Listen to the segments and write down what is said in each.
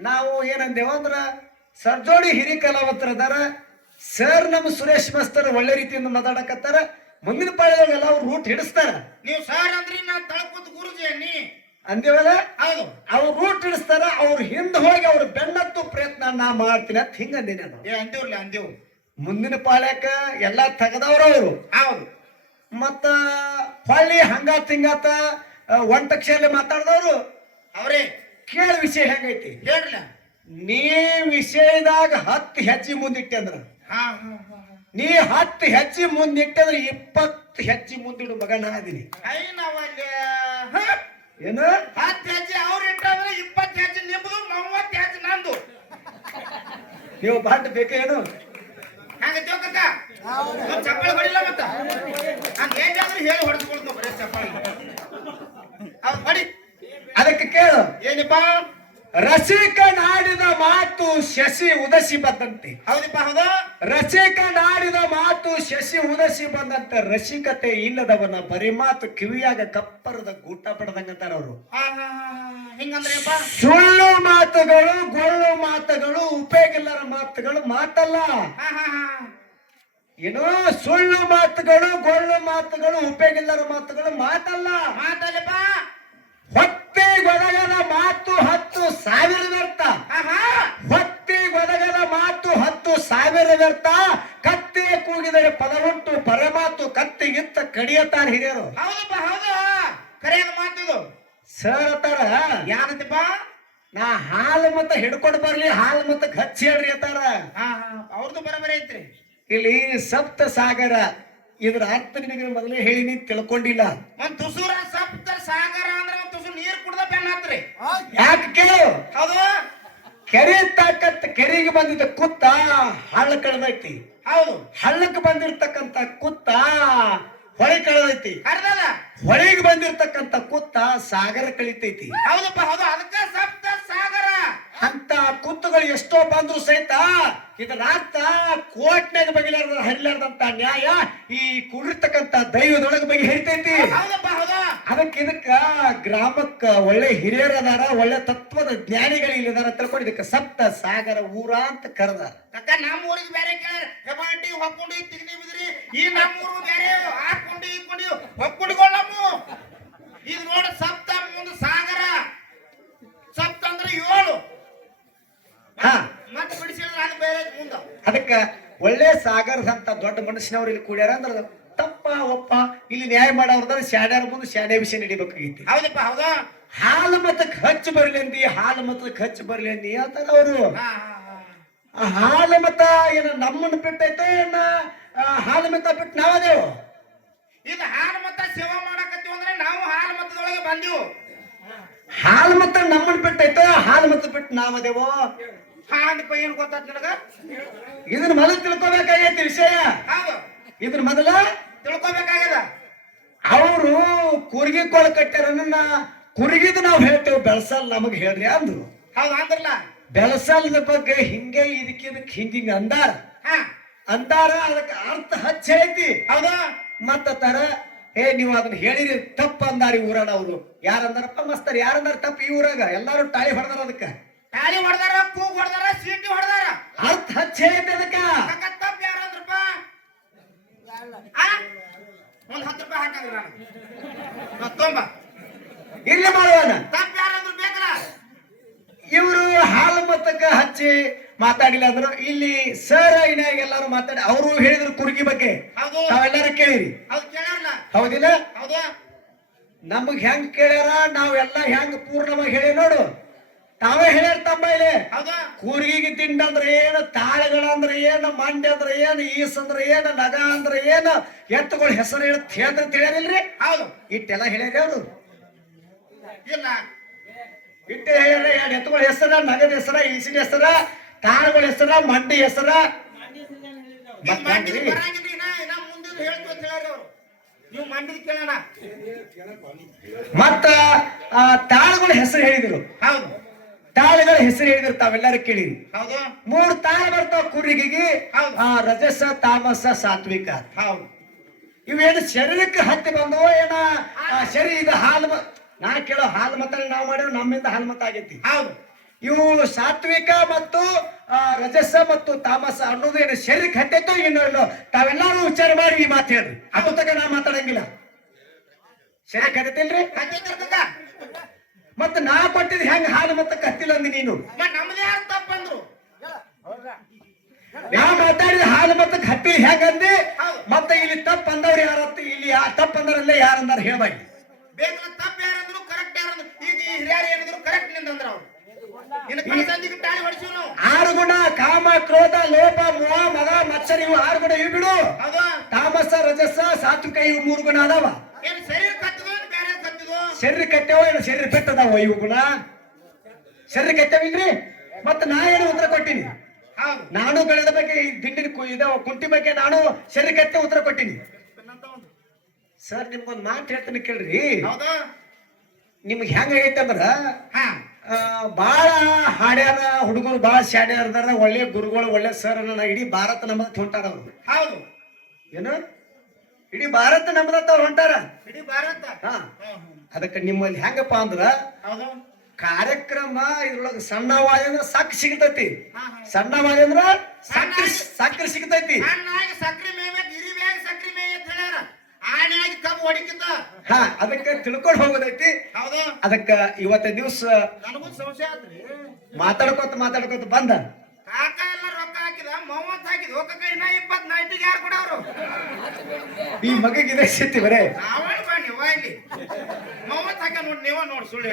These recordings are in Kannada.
ನಾವು ಏನಂದೇವ ಅಂದ್ರ ಸರ್ಜೋಡಿ ಹಿರಿ ಕಲಾವತ್ರ ಅದಾರ ಸರ್ ನಮ್ಮ ಸುರೇಶ್ ಮಸ್ತರ್ ಒಳ್ಳೆ ರೀತಿಯಿಂದ ಮಾತಾಡಕತ್ತಾರ ಮುಂದಿನ ಪಾಳ್ಯದೊಳಗೆಲ್ಲ ಅವ್ರು ರೂಟ್ ಹಿಡಿಸ್ತಾರ. ನೀವು ಸರ್ ಅಂದ್ರಿ ನಾನು ತಳಕೂತ್ ಗುರುಜಿ ಅನ್ನಿ. ಅಂದೇವಲ್ಲ ಹೌದು. ಅವ್ರು ರೂಟ್ ಹಿಡಿಸ್ತಾರ ಅವ್ರು ಹಿಂದೆ ಹೋಗಿ ಅವ್ರ ಬೆನ್ನತ್ತು ಪ್ರಯತ್ನ ನಾ ಮಾಡ್ತೀನಿ ಅಂತ ಹಿಂಗ ಅಂದಿನಿ ನಾನು. ಏ ಅಂದೇವ್ರಲ್ಲ ಅಂದೇವು. ಮುಂದಿನ ಪಾಳ್ಯಕ್ಕ ಎಲ್ಲ ತೆಗದವ್ರ ಅವರು. ಹೌದು. ಮತ್ತ ಹೊಳ್ಳಿ ಹಂಗ ತಿಂಗಾತ ಒಂಟಕ್ಷೆಯಲ್ಲಿ ಮಾತಾಡ್ದವ್ರು. ಅವ್ರೇ ಕೇಳ ವಿಷಯ ಹೆಂಗೈತಿ? ಹೇಳ್ರಲ್ಲ ನೀ ವಿಷಯದಾಗ ಹತ್ತು ಹೆಜ್ಜೆ ಮುಂದಿಟ್ಟೆ ಅಂದ್ರ. ನೀ ಹತ್ತು ಹೆಜ್ಜೆ ಮುಂದಿಟ್ಟಂದ್ರ ಇಪ್ಪತ್ತು ಹೆಜ್ಜೆ ಮುಂದಿಡು ಮಗನ ಅದೀನಿ ಏನು? ಹತ್ತು ಹೆಜ್ಜೆ ಅವ್ರು ಇಟ್ಟಂದ್ರೆ ಇಪ್ಪತ್ತು ಹೆಜ್ಜೆ ನಿಮ್ದು ಮೂವತ್ತು ಹೆಜ್ಜೆ ನಂದು. ನೀವು ಬಾಟ್ ಬೇಕೇನು ಹಂಗ ಕಕ್ಕ ಚಪ್ಪಳಿ ಹೊಡಿಲ್ಲ ಮತ್ತೆ? ಹಂಗ ಹೇಳಿ ಹೊಡೆಸ್ಕೊಳ್ತು ಬರೀ ಚಪ್ಪಳಿ ಅದು ಹೊಡಿ. ಅದಕ್ಕೆ ಕೇಳು. ಏನಪ್ಪ? ರಸಿಕ ನಾಡಿದ ಮಾತು ಶಶಿ ಉದಸಿ ಬಂದಂತೆ. ಹೌದಪ್ಪ ಹೌದಾ? ರಸಿಕ ನಾಡಿದ ಮಾತು ಶಶಿ ಉದಸಿ ಬಂದಂತೆ ರಸಿಕತೆ ಇಲ್ಲದವನ ಬರೀ ಮಾತು ಕಿವಿಯಾಗ ಕಪ್ಪರದ ಗೂಟ ಪಡೆದಂಗಂತಾರ ಅವರು. ಹಿಂಗಂದ್ರಿಪ್ಪ ಸುಳ್ಳು ಮಾತುಗಳು ಗೊಳ್ಳು ಮಾತುಗಳು ಉಪಯೋಗಿಲ್ಲರ ಮಾತುಗಳು ಮಾತಲ್ಲ. ಏನು ಸುಳ್ಳು ಮಾತುಗಳು ಗೊಳ್ಳು ಮಾತುಗಳು ಉಪಯೋಗಿಲ್ಲರ ಮಾತುಗಳು ಮಾತಲ್ಲ. ಮಾತಲ್ಲಪ್ಪ. ಹೊತ್ತಿ ಗೊದಗದ ಮಾತು ಹತ್ತು ಸಾವಿರ ವ್ಯರ್ಥ. ಹಾ ಹಾ ಹೊತ್ತಿ ಗೊದಗದ ಮಾತು ಹತ್ತು ಸಾವಿರ ವ್ಯರ್ಥ. ಕತ್ತಿ ಕೂಗಿದರೆ ಪದವುಂಟು ಪರಮಾತು ಕತ್ತಿಗಿತ್ತ ಕಡಿಯತಾರ ಹಿರಿಯರು. ಹೌದಪ್ಪ ಹೌದು. ಕರೆಯ ಮಾತಿದು. ಸರ್ ಅತ್ತಾರ ಯಾನಂತಪ್ಪ ನಾ ಹಾಲು ಮತ್ತ ಹಿಡ್ಕೊಂಡು ಬರ್ಲಿ ಹಾಲು ಮತ್ತ ಹಚ್ಚಿ ಹೇಳ್ರಿ ಅತ್ತಾರ ಅವ್ರದ್ದು ಬರಬರಿ ಐತ್ರಿ. ಇಲ್ಲಿ ಸಪ್ತ ಸಾಗರ ಇದ್ರ ಅರ್ಥ ನಿನಗೆ ಮೊದಲೇ ಹೇಳಿನಿ ತಿಳ್ಕೊಂಡಿಲ್ಲ. ಒಂದ್ ತುಸೂರ ಸಪ್ತ ಸಾಗರ ಅಂದ್ರೆ ಒಂದ್ ತುಸು ಬೆನ್ನ ಹತ್ರಿ ಯಾಕೆ? ಕೇಳು ಹೌದು. ಕೆರೆ ತಾಕತ್ ಕೆರೆಗೆ ಬಂದಿದ್ದ ಕುತ್ತ ಹಳ್ಳ ಕಳೆದೈತಿ. ಹೌದು. ಹಳ್ಳಕ್ಕೆ ಬಂದಿರ್ತಕ್ಕಂತ ಕುತ್ತ ಹೊಳೆ ಕಳೆದೈತಿ. ಕರ್ದಲ್ಲ ಹೊಳೆಗೆ ಬಂದಿರ್ತಕ್ಕಂತ ಕುತ್ತ ಸಾಗರ ಕಳಿತೈತಿ. ಹೌದಪ್ಪ ಹೌದು. ಅದಕ್ಕೆ ಸಪ್ತ ಸಾಗರ ಅಂತ ಕುತ್ತುಗಳು ಎಷ್ಟೋ ಬಂದ್ರು ಸಹಿತ ಇದರ ಅರ್ಥ ಕೋಟ್ನಾಗ ಬಗೆಲಾರ್ದ ಹರಿಲಾರ್ದಂತ ನ್ಯಾಯ ಈ ಕುಡಿರ್ತಕ್ಕಂತ ದೈವದೊಳಗೆ ಬಗ್ಗೆ ಹೌದು ಅದಕ್ಕೆ ಇದಕ್ಕ ಗ್ರಾಮಕ್ಕ ಒಳ್ಳೆ ಹಿರಿಯರ ಅದಾರ ಒಳ್ಳೆ ತತ್ವದ ಜ್ಞಾನಿಗಳು ಇಲ್ಲದಾರ ತಿಳ್ಕೊಂಡು ಇದಕ್ಕೆ ಸಪ್ತ ಸಾಗರ ಊರ ಅಂತ ಕರೆದಾರ. ಅಕ್ಕ ನಮ್ಮ ಊರಿಗೆ ಬೇರೆ ಕೇಳಿ ಹೊಕ್ಕೊಂಡು ತಿಗ್ನಿ ಬಿದ್ರಿ. ಈ ನಮ್ಮ ಊರು ಬೇರೆ ಹಾಕೊಂಡು ಇಕ್ಕೊಂಡು ಹೊಕ್ಕೊಂಡಿಗಳು ನಮ್ಮ ಇದು ನೋಡ ಸಪ್ತ ಮುಂದೆ ಸಾಗರ. ಸಪ್ತ ಅಂದ್ರೆ ಏಳು. ಹಾ. ಮತ್ತೆ ಬಿಡಿಸಿದ್ರೆ ಬೇರೆ ಮುಂದ. ಅದಕ್ಕ ಒಳ್ಳೆ ಸಾಗರದಂತ ದೊಡ್ಡ ಮನುಷ್ಯನವ್ರು ಇಲ್ಲಿ ಕೂಡ್ಯಾರ ಅಂದ್ರ ತಪ್ಪ ಒಪ್ಪ. ಇಲ್ಲಿ ನ್ಯಾಯ ಮಾಡೋರ್ದ್ರೆ ಶಾಣ್ಯಾರ ಮುಂದೆ ಶಾಣೆ ವಿಷಯ ನಡಿಬೇಕಾಗಿತ್ತು. ಹೌದಪ್ಪ ಹೌದಾ? ಹಾಲು ಮತಕ್ಕೆ ಹಚ್ಚಿ ಬರ್ಲಿ ಅಂದಿ ಹಾಲು ಮತಕ್ಕೆ ಹಚ್ಚಿ ಬರ್ಲಿ ಅಂದಿ ಹೇಳ್ತಾರ ಅವರು. ಹಾಲು ಮತ ಏನ ನಮ್ಮನ್ನ ಬಿಟ್ಟೈತೆ ಏನ? ಹಾಲು ಮತ ಬಿಟ್ಟು ನಾವದೇವು? ಈಗ ಹಾಲು ಮತ ಸೇವಾ ಮಾಡಕತ್ತೀವಿ ಅಂದ್ರೆ ನಾವು ಹಾಲು ಮತದೊಳಗೆ ಬಂದೀವು. ಹಾಲು ಮತ ನಮ್ಮನ್ನ ಬಿಟ್ಟೈತೆ ಹಾಲು ಮತ ಬಿಟ್ಟು ನಾವದೇವೋ? ಹಾ ಅಂದಪ್ಪ ಏನ್ ಗೊತ್ತಾತ್ ನಿನಗ? ಇದನ್ನ ಮೊದಲು ತಿಳ್ಕೊಬೇಕಾಗೈತಿ ವಿಷಯ. ಹೌದು. ಇದನ್ನ ಮೊದಲ ತಿಳ್ಕೊಬೇಕಾಗ್ಯದ. ಅವರು ಕುರ್ಗಿ ಕೊಳ ಕಟ್ಟಾರನ್ನ ಕುರ್ಗಿದ್ ನಾವು ಹೇಳ್ತೇವೆ ಬೆಳಸಲ್ ನಮಗ್ ಹೇಳ್ರಿ ಅಂದ್ರು. ಹೌದು ಅಂದ್ರಲ್ಲ. ಬೆಳಸಲ್ದ ಬಗ್ಗೆ ಹಿಂಗೆ ಇದಕ್ಕೆ ಇದಕ್ಕೆ ಹಿಂಗಿಂಗ ಅಂದಾರ. ಹಾ. ಅಂದಾರ ಅದಕ್ಕೆ ಅರ್ಥ ಹಚ್ಚ ಐತಿ ಹೌದಾ. ಮತ್ತ ತರ ಏ ನೀವು ಅದನ್ನ ಹೇಳಿರಿ ತಪ್ಪ ಅಂದಾರಿ ಈ ಊರಾಗ ಅವರು ಯಾರಂದಾರಪ್ಪ ಮಸ್ತಾರ ಯಾರಂದಾರ ತಪ್ಪು ಈ ಊರಾಗ? ಎಲ್ಲಾರು ತಾಳಿ ಹೊಡೆದಾರ ಅದಕ್ಕ. ತಾಳಿ ಹೊಡೆದಾರ ಕೂಗ್ ಹೊಡೆದಾರ ಸೀಟಿ ಹೊಡೆದಾರ. ಅರ್ಥ ಹಚ್ಚ ಐತಿ ಅದಕ್ಕ. ತಪ್ಪ ಯಾರು ಅಂದ್ರಪ್ಪ ಆ? ಒಂದ್ ಹತ್ತು ರೂಪಾಯಿ ಹಾಕಂದ್ರ ನಾನು. ಇಲ್ಲ ಇಲ್ಲಿ ಮಾಡುವನ ತಪ್ಪು ಯಾರು ಅಂದ್ರು ಬೇಕಲ್ಲ ಇವರು ಹಾಲು ಮತ್ತಕ್ಕ ಹಚ್ಚಿ ಮಾತಾಡಿಲ್ಲ ಅಂದ್ರು. ಇಲ್ಲಿ ಸರ್ ಇನ್ಯಾಗ ಎಲ್ಲಾರು ಮಾತಾಡಿ ಅವರು ಹೇಳಿದ್ರು ಕುರ್ಗಿ ಬಗ್ಗೆ. ತಾವೆಲ್ಲಾರು ಕೇಳಿರಿ. ಹೌದಿಲ್ಲ? ಹೌದಾ. ನಮಗ್ ಹೆಂಗ್ ಕೇಳ್ಯಾರ ನಾವೆಲ್ಲ ಎಲ್ಲ ಹೆಂಗ್ ಪೂರ್ಣವಾಗಿ ಹೇಳಿ ನೋಡು. ತಾವೇ ಹೇಳ್ಯಾರ ತಮ್ಮ ಇಲ್ಲಿ. ಕೂರ್ಗಿಗೆ ತಿಂಡ ಅಂದ್ರೆ ಏನು ತಾಳೆಗಳಂದ್ರೆ ಏನು ಮಂಡ್ಯ ಅಂದ್ರೆ ಏನು ಈಸ್ ಅಂದ್ರೆ ಏನು ನಗ ಅಂದ್ರೆ ಏನು ಎತ್ತುಗಳ ಹೆಸರು ಹೇಳ ಥಿಯೇಟರ್ ತಿಳಿಯಲಿಲ್ರಿ? ಹೌದು. ಇಟ್ಟೆಲ್ಲ ಹೇಳ್ಯಾರ ಅವರು ಇಲ್ಲ. ಇಟ್ಟೆ ಹೇಳ್ಯಾರ ಎರಡು ಎತ್ತುಗಳ ಹೆಸರ ನಗದ ಹೆಸರ ಈಸಿನ ಹೆಸರ ತಾಳಗಳ ಹೆಸರ ಮಂಡಿ ಹೆಸರ. ಮತ್ತ ಆ, ತಾಳಗಳ ಹೆಸರು ಹೇಳಿದ್ರು. ಹೌದು. ತಾಳಗಳ ಹೆಸರು ಹೇಳಿದ್ರು ತಾವೆಲ್ಲರೂ ಕೇಳಿರಿ. ಹೌದು. ಮೂರ್ ತಾಳ ಬರ್ತಾವ ಕುರಿಗಿಗೆ ರಜಸ ತಾಮಸ ಸಾತ್ವಿಕ. ಹೌದು. ಇವೇನು ಶರೀರಕ್ಕೆ ಹತ್ತಿ ಬಂದವೋ ಏನ ಆ, ಶರೀರ ಇದು ಹಾಲು ನಾ ಕೇಳೋ ಹಾಲು ಮತ ನಾವು ಮಾಡಿದ್ರೆ ನಮ್ಮಿಂದ ಹಾಲು ಮತ ಆಗೈತಿ. ಹೌದು. ಇವು ಸಾತ್ವಿಕ ಮತ್ತು ಆ, ರಜಸ ಮತ್ತು ತಾಮಸ ಅನ್ನೋದು ಏನು ಶರೀರಕ್ಕೆ ಹತ್ತೈತೋ ಇನ್ನು ಇಲ್ಲೋ ತಾವೆಲ್ಲರೂ ವಿಚಾರ ಮಾಡಿ ಈ ಮಾತು ಹೇಳ್ರಿ. ಅದು ತಗ ನಾ ಮಾತಾಡಂಗಿಲ್ಲ. ಶರೀರಕ್ಕೆ ಹತ್ತೈತಿಲ್ರಿ ಮತ್ತ ನಾ ಕೊಟ್ಟಿದ್ ಹೆಂಗ್ ಹಾಲು ಮತ್ತ ಕತ್ತಿಲ್ಲ ಅಂದಿ ನೀನು? ನಮ್ದು ಯಾರು ತಪ್ಪಂದ್ರು? ನಾ ಮಾತಾಡಿದ ಹಾಲು ಮತ್ತ ಕತ್ತಿಲ್ ಹೆಂಗಂದಿ. ಮತ್ತೆ ಇಲ್ಲಿ ತಪ್ಪ ಅಂದವ್ರು ಯಾರತ್ತ ಇಲ್ಲಿ ಆ ತಪ್ಪ ಅಂದ್ರಲ್ಲೇ ಯಾರಂದಾರ ಹೇಳ್ಬಾಯಿ ಬೇಕಲ್ಲ ತಪ್ಪ ಯಾರಂದ್ರು ಕರೆಕ್ಟ್ ಯಾರಂದ್ರು ಈಗ ಈ ಹಿರಿಯರು ಏನಿದ್ರು ಕರೆಕ್ಟ್ ನಿಂದಂದ್ರ ಅವ್ರು. ಆರು ಗುಣ ಕಾಮ ಕ್ರೋಧ ಲೋಪ ಮೋಹ ಮಗ ಮತ್ಸರ ಇವು ಆರು ಗುಣ ಇವು ಬಿಡು. ತಾಮಸ ರಜಸ ಸಾತ್ವಿಕ ಇವು ಮೂರು ಗುಣ ಅದಾವ. ಏನ್ ಶರೀರ ಕಟ್ಟೆವ ಏನು ಶರೀರ ಬಿಟ್ಟದಾವ ಇವು ಗುಣ ಶರೀರ ಕಟ್ಟವಿಲ್ರಿ? ಮತ್ತ ನಾ ಏನು ಉತ್ತರ ಕೊಟ್ಟಿನಿ. ನಾನು ಬೆಳೆದ ಬಗ್ಗೆ ಈ ದಿಂಡಿನ ಕುಂಟಿ ಬಗ್ಗೆ ನಾನು ಶರೀರ ಕಟ್ಟೆ ಉತ್ತರ ಕೊಟ್ಟಿನಿ. ಸರ್ ನಿಮ್ಗೊಂದು ಮಾತು ಹೇಳ್ತೀನಿ ಕೇಳ್ರಿ. ನಿಮ್ಗೆ ಹೆಂಗ ಐತೆ ಅಂದ್ರ ಹಾ. ಆ, ಬಾಳ ಹಾಡ್ಯಾರ ಹುಡುಗರು ಬಾಳ ಶಾಡ್ಯಾರ ಒಳ್ಳೆ ಗುರುಗಳು ಒಳ್ಳೆ ಸರ್ ಅನ್ನ ಇಡೀ ಭಾರತ ನಮ್ಮದ ಹೊಂಟಾರ ಅವ್ರು. ಹೌದು. ಏನು? ಇಡೀ ಭಾರತ ನಮ್ಮದತ್ತ ಅವ್ರು ಹೊಂಟಾರ? ಇಡೀ ಭಾರತ? ಹಾ. ಅದಕ್ಕೆ ನಿಮ್ಮಲ್ಲಿ ಹೆಂಗಪ್ಪ ಅಂದ್ರ ಕಾರ್ಯಕ್ರಮ ಇದ್ರೊಳಗ ಸಣ್ಣವಾದ ಅಂದ್ರ ಸಾಕ್ ಸಿಗತೈತಿ. ಸಣ್ಣ ವಾಯ ಅಂದ್ರ ಸಕ್ರಿ ಸಕ್ರಿ ಸಿಗತೈತಿ. ಸಕ್ರಿ ಸಕ್ರಿ ಅಂತ ಹೇಳ್ಯಾರ. ಆನೆಯಾಗಿ ಕಬ್ಬು ಹೊಡಿಕಿದ್ದ ಹಾ ಅದಕ್ಕೆ ತಿಳ್ಕೊಂಡು ಹೋಗೋದೈತಿ. ಹೌದು. ಅದಕ್ಕ ಇವತ್ತ ದಿವ್ಸ ನನಗೂ ಸಂಶಯ ಆತ್ರಿ. ಮಾತಾಡ್ಕೊತ ಮಾತಾಡ್ಕೊತ ಬಂದ. ಕಾಕ ಎಲ್ಲ ರೊಕ್ಕ ಹಾಕಿದ ಮೂವತ್ ಹಾಕಿದ. ಹೋಗಕ್ಕ ಇನ್ನ ಇಪ್ಪತ್ ನೈಟಿಗೆ ಯಾರು ಕೊಡವ್ರು ಈ ಮಗಿಗೆ ಇದೆ ಸಿತ್ತಿ ಬರೇ. ಅವಳು ಬಾ ಇಲ್ಲಿ ನೋಡಿ ನೀವ ನೋಡಿ ಸುಳ್ಳು?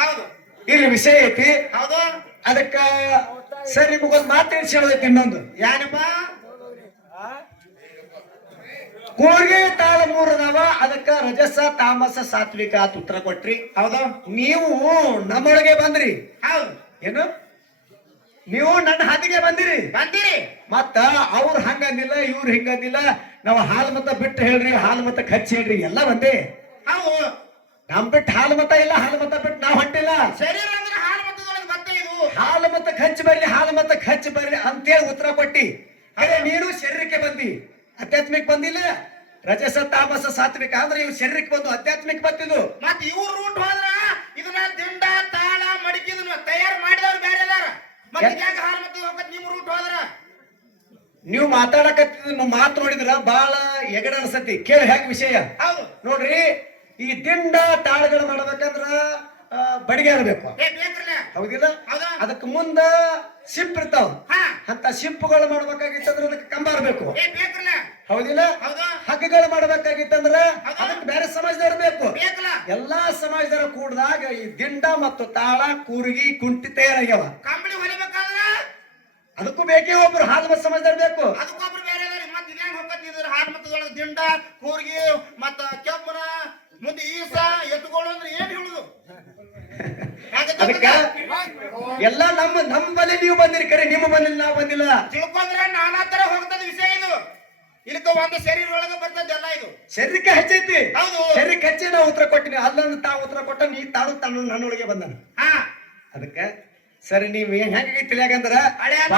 ಹೌದು. ಇಲ್ಲಿ ವಿಷಯ ಐತಿ. ಹೌದು. ಅದಕ್ಕ ಸರ್ ನಿಮಗೊಂದು ಮಾತು ಹೇಳೋದೈತಿ ಇನ್ನೊಂದು. ಯಾನಪ್ಪ ಕೂರ್ಗೆ ತಾಳ ಮೂರ್ ಅದಾವ ಅದಕ್ಕ ರಜಸ ತಾಮಸ ಸಾತ್ವಿಕ ಅಂತ ಉತ್ತರ ಕೊಟ್ರಿ. ಹೌದಾ. ನೀವು ನಮ್ಮೊಳಗೆ ಬಂದ್ರಿ. ಹೌದು. ಏನು? ನೀವು ನನ್ನ ಹಾದಿಗೆ ಬಂದಿರಿ. ಬಂದಿರಿ. ಮತ್ತ ಅವ್ರು ಹಂಗಂದಿಲ್ಲ ಇವ್ರು ಹಿಂಗಂದಿಲ್ಲ. ನಾವು ಹಾಲು ಮತ ಬಿಟ್ಟು ಹೇಳ್ರಿ ಹಾಲು ಮತ ಖರ್ಚು ಹೇಳ್ರಿ ಎಲ್ಲ ಒಂದೇ. ಹೌದು ನಮ್ ಬಿಟ್ಟು ಹಾಲು ಮತ ಇಲ್ಲ ಹಾಲು ಮತ ಬಿಟ್ಟು ನಾವು ಹೊಂಟಿಲ್ಲ. ಶರೀರ ಅಂದ್ರೆ ಹಾಲು ಮತದೊಳಗೆ ಬತ್ತ ಇದು. ಹಾಲು ಮತ ಖರ್ಚು ಬರ್ಲಿ ಹಾಲು ಮತ ಖರ್ಚು ಬರ್ಲಿ ಅಂತೇಳಿ ಉತ್ತರ ಕೊಟ್ಟಿ. ಅದೇ ನೀನು ಶರೀರಕ್ಕೆ ಬಂದಿ ಅಧ್ಯಾತ್ಮಿಕ ಬಂದಿಲ್ಲ. ರಜಸ ತಾಮಸ ಸಾತ್ವಿಕ ಅಂದ್ರೆ ಇವ್ ಶರೀರಕ್ಕೆ ಬಂದು ಅಧ್ಯಾತ್ಮಿಕ ಬಂದಿದ್ದು ಮತ್ತೆ ಇವ್ರ ರೂಟ್ ಹೋದ್ರ ಇದನ್ನ ದಿಂಡ ತಾಳ ಮಡಿಕೆ ಇದನ್ನ ತಯಾರು ಮಾಡಿದವ್ರು ಬೇರೆ ಅದಾರ. ಮತ್ತೆ ಹಾಲು ಮತ ಹೋಗತ್ ನಿಮ್ ರೂಟ್ ಹೋದ್ರ. ನೀವು ಮಾತಾಡಕತ್ತಿದ ಮಾತು ನೋಡಿದ್ರ ಬಹಳ ಎಗಡ ಅನ್ಸತಿ ಕೇಳಿ ಹ್ಯಾಕ್ ವಿಷಯ? ಹೌದು. ನೋಡ್ರಿ ಈ ದಿಂಡ ತಾಳಗಳು ಮಾಡ್ಬೇಕಂದ್ರ ಬಡಿಗೆ ಇರಬೇಕು ಹೌದಿಲ್ಲ? ಅದಕ್ ಅದಕ್ಕೆ ಮುಂದ ಶಿಪ್ ಇರ್ತಾವ. ಅಂತ ಸಿಪ್ಪುಗಳು ಮಾಡ್ಬೇಕಾಗಿತ್ತಂದ್ರ ಅದಕ್ಕೆ ಕಂಬ ಇರ್ಬೇಕು ಹೌದಿಲ್ಲ? ಹೌದಾ. ಹಗ್ಗಗಳು ಮಾಡ್ಬೇಕಾಗಿತ್ತಂದ್ರ ಅದಕ್ಕೆ ಬೇರೆ ಸಮಾಜದವ್ರು ಬೇಕು. ಎಲ್ಲಾ ಸಮಾಜದವರ ಕೂಡಿದಾಗ ಈ ದಿಂಡ ಮತ್ತು ತಾಳ ಕೂರ್ಗಿ ಕುಂಟಿ ತಯಾರಾಗ್ಯಾವ. ಅದಕ್ಕೂ ಬೇಕೇ ಒಬ್ರು ಹಾಲು ಮತ ಸಮಾಜದವ್ರು ಬೇಕು. ಅದಕ್ಕೊಬ್ರು ಬೇರೆ ಬೇರೆ ಮತ್ತೆ ಇದ್ಯಾಂಗ ಹೋಗತ್ತಿದ್ರ ಹಾಲು ಮತದೊಳಗೆ ದಿಂಡ ಕೂರ್ಗಿ ಮತ್ತ ಕೆಬ್ಬನ ಮುಂದೆ ಈಸ ಎತ್ತುಗಳು ಅಂದ್ರೆ ಏನ್ ಹೇಳುದು? ಅದಕ್ಕ ಎಲ್ಲ ನಮ್ಮ ನಮ್ಮ ಬಲಿ ನೀವು ಬಂದಿರಿ ಕರೆ ನಿಮ್ಮ ಬಂದಿಲ್ಲ ನಾವು ಬಂದಿಲ್ಲ. ತಿಳ್ಕೊಂಡ್ರೆ ನಾನಾ ತರ ಹೋಗ್ತದ ವಿಷಯ ಇದು. ಇದಕ್ಕೆ ಒಂದು ಶರೀರ ಒಳಗೆ ಬರ್ತದ ಎಲ್ಲ ಇದು. ಶರೀರಕ್ಕೆ ಹೆಚ್ಚೈತಿ. ಹೌದು. ಶರೀರಕ್ಕೆ ಹೆಚ್ಚಿ ನಾವು ಉತ್ತರ ಕೊಟ್ಟಿನಿ. ಅಲ್ಲ ತಾವು ಉತ್ತರ ಕೊಟ್ಟ ನೀ ತಾನು ತನ್ನ ನನ್ನೊಳಗೆ ಬಂದನ. ಹಾ. ಅದಕ್ಕ ಸರಿ ನೀವ್ ಏನ್ ಹೆಂಗೈತಿ ತಿಳಿಯಾಕಂದ್ರ ಹಳೆ ಎಲ್ಲ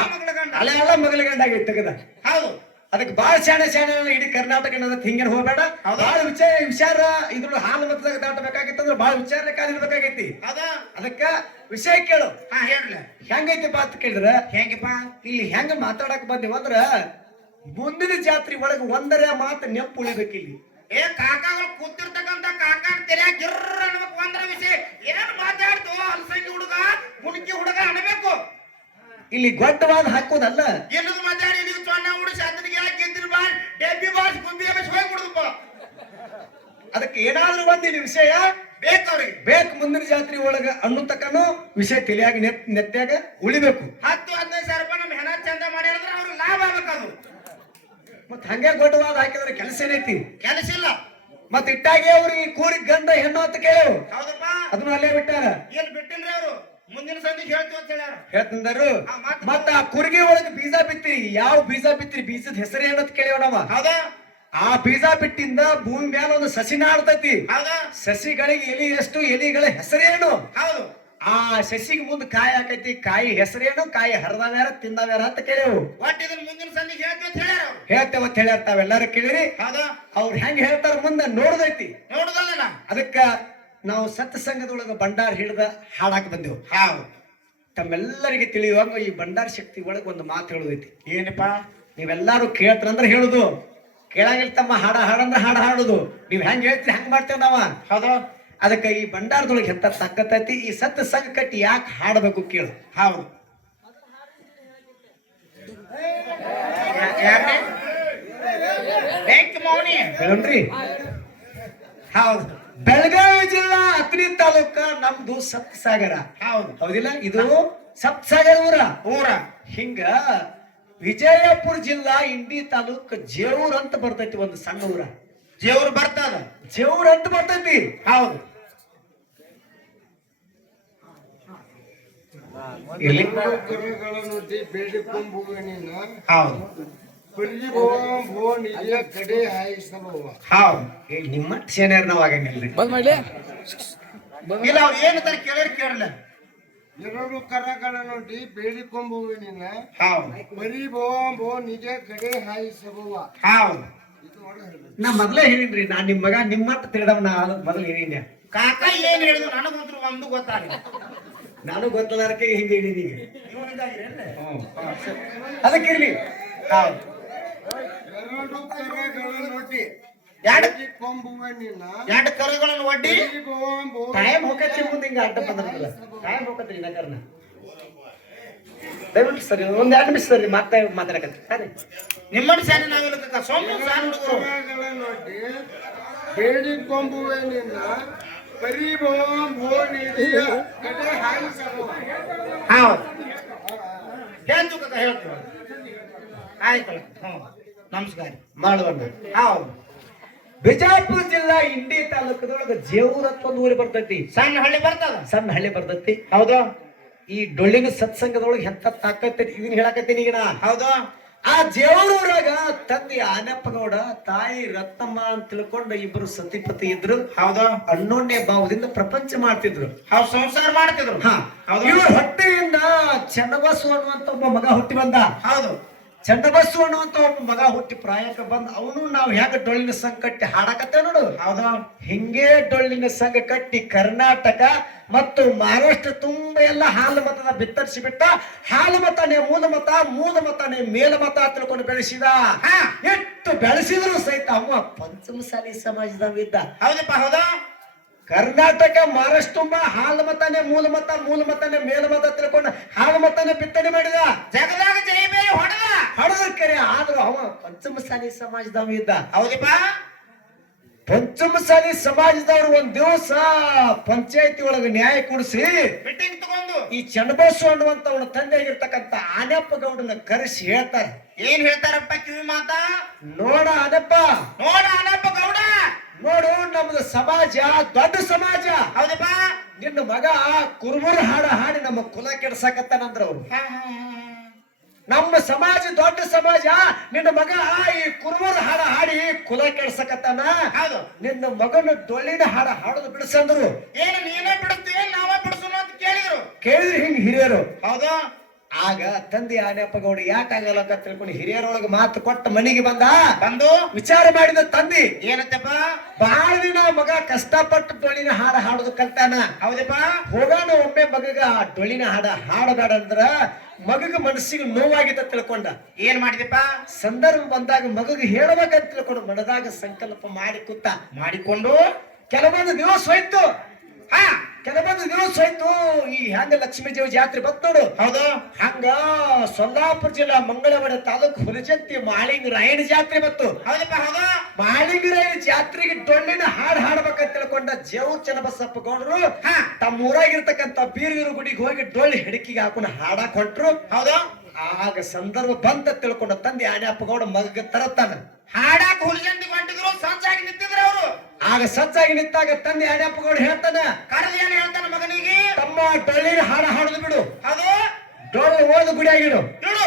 ಮಗಳ ಗಂಡ. ಗಂಡಾಗೈತಿ ತೆಗದ ಹೌದು. ಅದಕ್ಕೆ ಬಾಳ ಶಾಣೆ ಶಾಣೆ ಇಡೀ ಕರ್ನಾಟಕ ಹಿಂಗೇನು ಹೋಗ್ಬೇಡ? ಬಾಳ ವಿಚಾರ ವಿಚಾರ ಇದ್ರೊಳಗೆ ಹಾಲು ಮತದಾಗ ದಾಟಬೇಕಾಗಿತ್ತಂದ್ರ ಬಾಳ ವಿಚಾರ ಕಾಲ ಇರ್ಬೇಕಾಗೈತಿ ಅದಕ್ಕ ವಿಷಯ ಕೇಳು. ಹಾ ಹೇಳ್ಲ ಹೆಂಗೈತಿ ಅಂತ ಕೇಳಿದ್ರ ಹೆಂಗಪ್ಪ? ಇಲ್ಲಿ ಹೆಂಗ ಮಾತಾಡಕ್ ಬಂದಿವ ಅಂದ್ರ ಮುಂದಿನ ಜಾತ್ರೆ ಒಳಗ ಒಂದರ ಮಾತು ನೆಪ್ಪ ಉಳಿಬೇಕು ಇಲ್ಲಿ. ಏ ಕಾಕಾಗಳು ಕೂತಿರ್ತಕ್ಕಂತ ಕಾಕ ತೆರೆ ಗಿರ್ರ ಅನ್ಬೇಕು ಒಂದ್ರ ವಿಷಯ. ಏನ್ ಮಾತಾಡ್ತು ಅಲ್ಸಂಗಿ ಹುಡುಗ? ಮುಣಕಿ ಇಲ್ಲಿ ಗೊಡ್ಡವಾದ ಹಾಕೋದಲ್ಲ ಮಾತಾಡಿ ನೀವು ಅದನಿಗೆ ಯಾಕೆ ಗೆದ್ದಿರ್ ಬಾಳ್ ಡೆಬ್ಬಿ ಬಾಸ್ ಗುಂಬಿ ಎಬ್ಬಿಸಿ ಹೋಗಿ ಬಿಡುದಪ್ಪ. ಅದಕ್ಕೆ ಏನಾದ್ರೂ ಒಂದು ಇಲ್ಲಿ ವಿಷಯ? ಬೇಕು ಅವ್ರಿಗೆ ಬೇಕು ಮುಂದಿನ ಜಾತ್ರೆ ಒಳಗ ಅನ್ನುತಕ್ಕನು ವಿಷಯ ತಿಳಿಯಾಗಿ ನೆತ್ ನೆತ್ತಾಗ ಉಳಿಬೇಕು. ಹತ್ತು ಹದಿನೈದು ಸಾವಿರ ರೂಪಾಯಿ ನಮ್ಮ ಹೆಣ ಚಂದ ಮಾಡಿ ಅಂದ್ರೆ ಅವ್ರಿಗೆ ಲಾಭ ಆಗ್ಬೇಕದು. ಮತ್ ಹಂಗೆ ಗೊಡ್ಡವಾದ ಹಾಕಿದ್ರೆ ಕೆಲಸ ಏನೈತಿ? ಕೆಲಸ ಇಲ್ಲ. ಮತ್ ಇಟ್ಟಾಗೆ ಅವ್ರಿಗೆ ಕೂರಿ ಗಂಧ ಹೆಣ್ಣು ಅಂತ ಕೇಳು. ಹೌದಪ್ಪ. ಅದನ್ನ ಅಲ್ಲೇ ಬಿಟ್ಟಾರ. ಏನ್ ಬಿಟ್ಟಿಲ್ರಿ ಅವರು? ಮುಂದಿನ ಸಂದಿಗೆ ಹೇಳ್ತೀವಿ ಅಂತ ಹೇಳ್ಯಾರ. ಹೇಳ್ತಂದರು. ಮತ್ತ ಆ ಕುರ್ಗಿ ಒಳಗೆ ಬೀಜ ಬಿತ್ತಿರಿ. ಯಾವ ಬೀಜ ಬಿತ್ತಿರಿ? ಬೀಜದ ಹೆಸರು ಏನಂತ ಕೇಳಿವ ನಾವ ಹೌದಾ? ಆ ಬೀಜ ಬಿಟ್ಟಿಂದ ಭೂಮಿ ಮ್ಯಾಲ ಒಂದು ಸಸಿ ನಾಡ್ತೈತಿ. ಸಸಿಗಳಿಗೆ ಎಲಿ ಎಷ್ಟು ಎಲಿಗಳ ಹೆಸರೇನು ಹೌದು. ಆ ಸಸಿಗೆ ಮುಂದೆ ಕಾಯಿ ಹಾಕೈತಿ. ಕಾಯಿ ಹೆಸರೇನು ಕಾಯಿ ಹರಿದವ್ಯಾರ ತಿಂದವ್ಯಾರ ಅಂತ ಕೇಳೇವು. ಒಟ್ಟು ಇದನ್ನ ಮುಂದಿನ ಸಂದಿಗೆ ಹೇಳ್ತೀವಿ ಅಂತ ಹೇಳ್ತೇವ ಅಂತ ಹೇಳ್ಯಾರ ತಾವೆಲ್ಲರೂ ಕೇಳಿರಿ. ಹೌದಾ? ಅವ್ರು ಹೆಂಗ್ ಹೇಳ್ತಾರ ಮುಂದೆ ನೋಡ್ದೈತಿ. ನೋಡುದಲ್ಲ ಅದಕ್ಕ ನಾವು ಸತ್ಸಂಗದೊಳಗೆ ಭಂಡಾರ ಹಿಡಿದ ಹಾಡಾಕ ಬಂದೆವು. ಹಾವು ತಮ್ಮೆಲ್ಲರಿಗೆ ತಿಳಿಯುವಾಗ ಈ ಭಂಡಾರ ಶಕ್ತಿ ಒಳಗೆ ಒಂದು ಮಾತು ಹೇಳುದೈತಿ. ಏನಪ್ಪಾ ನೀವೆಲ್ಲಾರು ಕೇಳ್ತಾರಂದ್ರೆ ಹೇಳುದು. ಕೇಳಂಗಿಲ್ಲ ತಮ್ಮ ಹಾಡ ಹಾಡಂದ್ರೆ ಹಾಡ ಹಾಡುದು. ನೀವ್ ಹೆಂಗ್ ಹೇಳ್ತೀರಿ ಹಂಗ್ ಮಾಡ್ತೇವೆ ನಾವ. ಹೌದು. ಅದಕ್ಕೆ ಈ ಭಂಡಾರದೊಳಗೆ ಹೆತ್ತ ತಕ್ಕತೈತಿ ಈ ಸತ್ ಸಂಘ ಕಟ್ಟಿ ಯಾಕೆ ಹಾಡಬೇಕು ಕೇಳು. ಹೌದು. ಮೌನಿ ಹೇಳನ್ರಿ ಹೌದು. ಬೆಳಗಾವಿ ಜಿಲ್ಲಾ ಅತ್ರಿ ತಾಲೂಕ ನಮ್ದು ಸಪ್ತಸಾಗರ ಹೌದು. ಹೌದಿಲ್ಲ? ಇದು ಸಪ್ತಸಾಗರ ಊರ. ಊರ. ಹಿಂಗ ವಿಜಯಪುರ ಜಿಲ್ಲಾ ಇಂಡಿ ತಾಲೂಕ್ ಜೇವೂರ್ ಅಂತ ಬರ್ತೈತಿ ಒಂದು ಸಣ್ಣ ಊರ. ಜೇವೂರ್ ಬರ್ತದ? ಜೇವೂರ್ ಅಂತ ಬರ್ತೈತಿ. ಹೌದು. ಇಲ್ಲಿ ಹೌದು. ನಿಜ ಕಡೆ ಏ, ನಿಮ್ಮ ಸೇನೆಯರ್ ನಾವು ಆಗಂಗಿಲ್ರಿ ಇಲ್ಲ ಅವ್ರು ಏನು ತರ ಕೇಳಿರ್. ಕೇಳಲ್ಲ ಎರಡು ಕರಗಳ ನೋಡಿ ಬೇಡಿಕೊಂಬುವಿನ ಪರಿಭವ ನಿಜ ಕಡೆ ಹಾಯಿಸಲುವ ಹೌದು ಇದು ಒಳಗೆ ಹೇಳ್ಬೇಕು. ನಾ ಮೊದ್ಲೇ ಹೇಳಿನ್ರಿ ನಾ ನಿಮ್ ಮಗ ನಿಮ್ಮತ್ತ ತಿಳಿದವ ನಾ ಮೊದಲು ಹೇಳಿನ ಕಾಕ ಏನ್ ಹೇಳಿದ್ರು ನನಗಂತೂ ಒಂದು ಗೊತ್ತಾಗಲ್ಲ ನಾನು ಗೊತ್ತಲಾರಕ್ಕೆ ಹಿಂಗೆ ಹೇಳಿದೀನಿ. ಅದಕ್ಕಿರ್ಲಿ ಹೌದು ಎರಡು ಕರಗಳನ್ನು ಎರಡು? ಬೇಡಿಕೊಂಬುವನಿನ ಎರಡು ಕರುಗಳನ್ನು ಒಡ್ಡಿ? ಟೈಮ್ ಹೋಗತ್ತಿ ಮುಂದೆ ಹಿಂಗ ಅಡ್ಡ ಬಂದ್ರಲ್ಲ ಟೈಮ್ ಹೋಗತ್ರಿ ನಗರ್ನ ದಯವಿಟ್ಟು ಸರಿ ಒಂದ್ ಎರಡು ನಿಮಿಷ ಸರಿ ಮತ್ತೆ ಮಾತಾಡಕತ್ತಿ. ಸರಿ. ನಿಮ್ಮನ್ನ ಶಾನೆ ನಾವಿಲ್ಲ ಸೊಮ್ಮೆ ಸಾನ್ ಹುಡುಗರು. ಕಡೆ ಹಾಯಿಸಲುವ ಹೌದು. ಹೇಳ್ತು ಕಕ್ಕ ಹೇಳ್ತೀವಿ ಆಯ್ತಲ್ಲ ಹ್ಞೂ ನಮಸ್ಕಾರ. ಮಾಡುವಣ್ಣ ಹೌದು ಬಿಜಾಪುರ ಜಿಲ್ಲಾ ಇಂಡಿ ತಾಲೂಕದೊಳಗ ಜೇವೂರ್ ಅಂತ ಒಂದು ಊರಿ ಬರ್ತೈತಿ. ಸಣ್ಣ ಹಳ್ಳಿ ಬರ್ತದ? ಸಣ್ಣ ಹಳ್ಳಿ ಬರ್ತೈತಿ. ಹೌದ? ಈ ಡೊಳ್ಳಿನ ಸತ್ಸಂಗದೊಳಗೆ ಹೆತ್ತ ತಾಕತ್ತೈತಿ ಇದನ್ನ ಹೇಳಕತ್ತೀನಿ ಈಗ ನಾ. ಹೌದು? ಆ ಜೇವೂರಾಗ ತಂದೆ ಆನಪ್ಪಗೌಡ ತಾಯಿ ರತ್ನಮ್ಮ ಅಂತ ತಿಳ್ಕೊಂಡು ಇಬ್ಬರು ಸತಿಪತಿ ಇದ್ರು. ಹೌದು? ಅಣ್ಣೊಣ್ಣೆ ಭಾವದಿಂದ ಪ್ರಪಂಚ ಮಾಡ್ತಿದ್ರು. ಹೌದು ಸಂಸಾರ ಮಾಡ್ತಿದ್ರು? ಹಾ. ಹೌದು? ಇವ್ರ ಹೊಟ್ಟೆಯಿಂದ ಚನ್ನಬಸು ಅನ್ನುವಂತ ಒಬ್ಬ ಮಗ ಹುಟ್ಟಿ ಬಂದ. ಹೌದು. ಚನ್ನಬಸು ಅನ್ನುವಂತ ಒಬ್ಬ ಮಗ ಹುಟ್ಟಿ ಪ್ರಾಯಕ್ಕೆ ಬಂದ ಅವನು ನಾವು ಹೇಗ ಡೊಳ್ಳಿನ ಸಂಘ ಕಟ್ಟಿ ಹಾಡಕತ್ತೇವ ನೋಡು. ಹೌದು. ಹಿಂಗೆ ಡೊಳ್ಳಿನ ಸಂಘ ಕಟ್ಟಿ ಕರ್ನಾಟಕ ಮತ್ತು ಮಹಾರಾಷ್ಟ್ರ ತುಂಬ ಎಲ್ಲ ಹಾಲು ಮತದ ಬಿತ್ತರಿಸಿ ಬಿಟ್ಟ. ಹಾಲು ಮತನೇ ಮೂಲ ಮತ ಮೂಲ ಮತನೇ ಮೇಲ ಮತ ತಿಳ್ಕೊಂಡು ಬೆಳೆಸಿದ. ಎಷ್ಟು ಬೆಳೆಸಿದ್ರು ಸಹಿತ ಅವ ಪಂಚಮಸಾಲಿ ಸಮಾಜದವ ಇದ್ದ ಹೌದಪ್ಪ ಹೌದು? ಕರ್ನಾಟಕ ಮಹಾರಾಷ್ಟ್ರ ತುಂಬ ಹಾಲು ಮತನೇ ಮೂಲ ಮತ ಮೂಲ ಮತನೇ ಮೇಲ್ ಮತ ತಿಳ್ಕೊಂಡು ಹಾಲು ಮತನೇ ಬಿತ್ತನೆ ಮಾಡಿದ? ಜಗದಾಗ ಜೈ ಬೇರೆ ಹೊಡೆದ? ಹೊಡೆದ್ರ ಕರೆ. ಆದ್ರೂ ಅವ ಪಂಚಮಸಾಲಿ ಸಮಾಜದವ ಇದ್ದ. ಹೌದಪ್ಪ? ಪಂಚಮಸಾಲಿ ಸಮಾಜದವ್ರು ಒಂದ್ ದಿವಸ ಪಂಚಾಯತಿ ಒಳಗೆ ನ್ಯಾಯ ಕೊಡಿಸಿ ಮೀಟಿಂಗ್ ತಗೊಂಡು. ಈ ಚನ್ನಬಸು ಅನ್ನುವಂತ ಅವನ ತಂದೆ ಆಗಿರ್ತಕ್ಕಂಥ ಆನೆಪ್ಪ ಗೌಡನ ಕರೆಸಿ ಹೇಳ್ತಾರೆ. ಏನ್ ಹೇಳ್ತಾರಪ್ಪ ಕಿವಿ ಮಾತಾ ನೋಡ ಆನೆಪ್ಪ ನೋಡ ಅನಪ್ಪ ಗೌಡ ನೋಡು ನಮ್ದು ಸಮಾಜ ದೊಡ್ಡ ಸಮಾಜ. ಹೌದಪ್ಪ. ನಿನ್ನ ಮಗ ಕುರುಬುರು ಹಾಡ ಹಾಡಿ ನಮ್ಮ ಕುಲ ಕೆಡ್ಸಾಕತ್ತಾನಂದ್ರ ಅವ್ರು. ನಮ್ಮ ಸಮಾಜ ದೊಡ್ಡ ಸಮಾಜ ನಿನ್ನ ಮಗ ಈ ಕುರುಬರ ಹಾಡ ಹಾಡಿ ಕುಲ ಕೆಡ್ಸಕತ್ತಾನ. ನಿನ್ನ ಮಗನ ಡೊಳ್ಳಿನ ಹಾಡ ಹಾಡೋದು ಬಿಡಿಸಂದ್ರು. ಏನು ನೀನೇ ಬಿಡುತ್ತೀಯ ನಾವೇ ಬಿಡಿಸೋಣ ಅಂತ ಕೇಳಿದ್ರು. ಕೇಳಿದ್ರಿ ಹಿಂಗ್ ಹಿರಿಯರು. ಹೌದು. ಆಗ ತಂದೆ ಆನೆಪ್ಪ ಗೌಡ ಯಾಕಾಗಲ್ಲ ಅಂತ ತಿಳ್ಕೊಂಡು ಹಿರಿಯರೊಳಗೆ ಮಾತು ಕೊಟ್ಟ ಮನೆಗೆ ಬಂದ. ಬಂದು? ವಿಚಾರ ಮಾಡಿದ ತಂದಿ. ಏನತ್ತಪ್ಪ ಬಹಳ ದಿನ ಮಗ ಕಷ್ಟಪಟ್ಟು ಡೊಳ್ಳಿನ ಹಾಡ ಹಾಡೋದು ಕಲ್ತಾನ. ಹೌದಪ್ಪ? ಹೋಗೋಣ ಒಮ್ಮೆ ಮಗಗ ಆ ಡೊಳ್ಳಿನ ಹಾಡ ಹಾಡಬೇಡ ಅಂದ್ರ ಮಗಗ ಮನಸ್ಸಿಗೆ ನೋವಾಗಿದ್ದ ತಿಳ್ಕೊಂಡ. ಏನ್ ಮಾಡಿದಪ್ಪ? ಸಂದರ್ಭ ಬಂದಾಗ ಮಗಗ ಹೇಳಬೇಕಂತ ತಿಳ್ಕೊಂಡು ಮನದಾಗ ಸಂಕಲ್ಪ ಮಾಡಿ ಕೂತ. ಮಾಡಿಕೊಂಡು? ಕೆಲವೊಂದು ದಿವಸ ಹೋಯ್ತು. ದಿವಸ ಆಯ್ತು. ಈ ಹೆಂಗ ಲಕ್ಷ್ಮೀ ದೇವಿ ಜಾತ್ರೆ ಬತ್ ನೋಡು. ಹೌದು. ಹಂಗ ಸೊಲ್ಲಾಪುರ ಜಿಲ್ಲಾ ಮಂಗಳವಾಡ ತಾಲೂಕು ಹುಲಜಂತಿ ಮಾಳಿಂಗ ರಾಯಣ ಜಾತ್ರೆ ಬತ್ತು ಹೌದಪ್ಪ ಹೌದು. ಮಾಳಿಂಗ ರಾಯಣ ಜಾತ್ರೆಗೆ ಡೊಳ್ಳಿನ ಹಾಡು ಹಾಡ್ಬೇಕಂತ ತಿಳ್ಕೊಂಡ ಜೇವು ಚನ್ನಬಸಪ್ಪ ಗೌಡರು. ಹಾ. ತಮ್ಮ ಊರಾಗಿರ್ತಕ್ಕಂತ ಬೀರಗಿರು ಗುಡಿಗೆ ಹೋಗಿ ಡೊಳ್ಳಿ ಹಿಡಕಿಗೆ ಹಾಕೊಂಡು ಹಾಡಕ್ ಹೊಂಟ್ರು ಹೌದಾ. ಆಗ ಸಂದರ್ಭ ಬಂತ ತಿಳ್ಕೊಂಡ ತಂದೆ ಆನೆಪ್ಪ ಗೌಡ ಮಗ ತರತ್ತಾನ. ಹಾಡಾಕ ಹುಲಜಂತಿ ಹೊಂಟಿದ್ರು ನಿಂತಿದ್ರು. ಅವರು ಆಗ ಸಜ್ಜಾಗಿ ನಿಂತಾಗ ತಂದೆ ಆನೆಪ್ಪ ಗೌಡ ಹೇಳ್ತಾನ ಕರೆದ ಏನ್ ಹೇಳ್ತಾನ ಮಗನಿಗೆ. ತಮ್ಮ ಡೊಳ್ಳಿನ ಹಾಡ ಹಾಡುದು ಬಿಡು. ಅದು ಡೊಳ್ಳು ಓದು ಗುಡಿಯಾಗಿಡು. ನೋಡು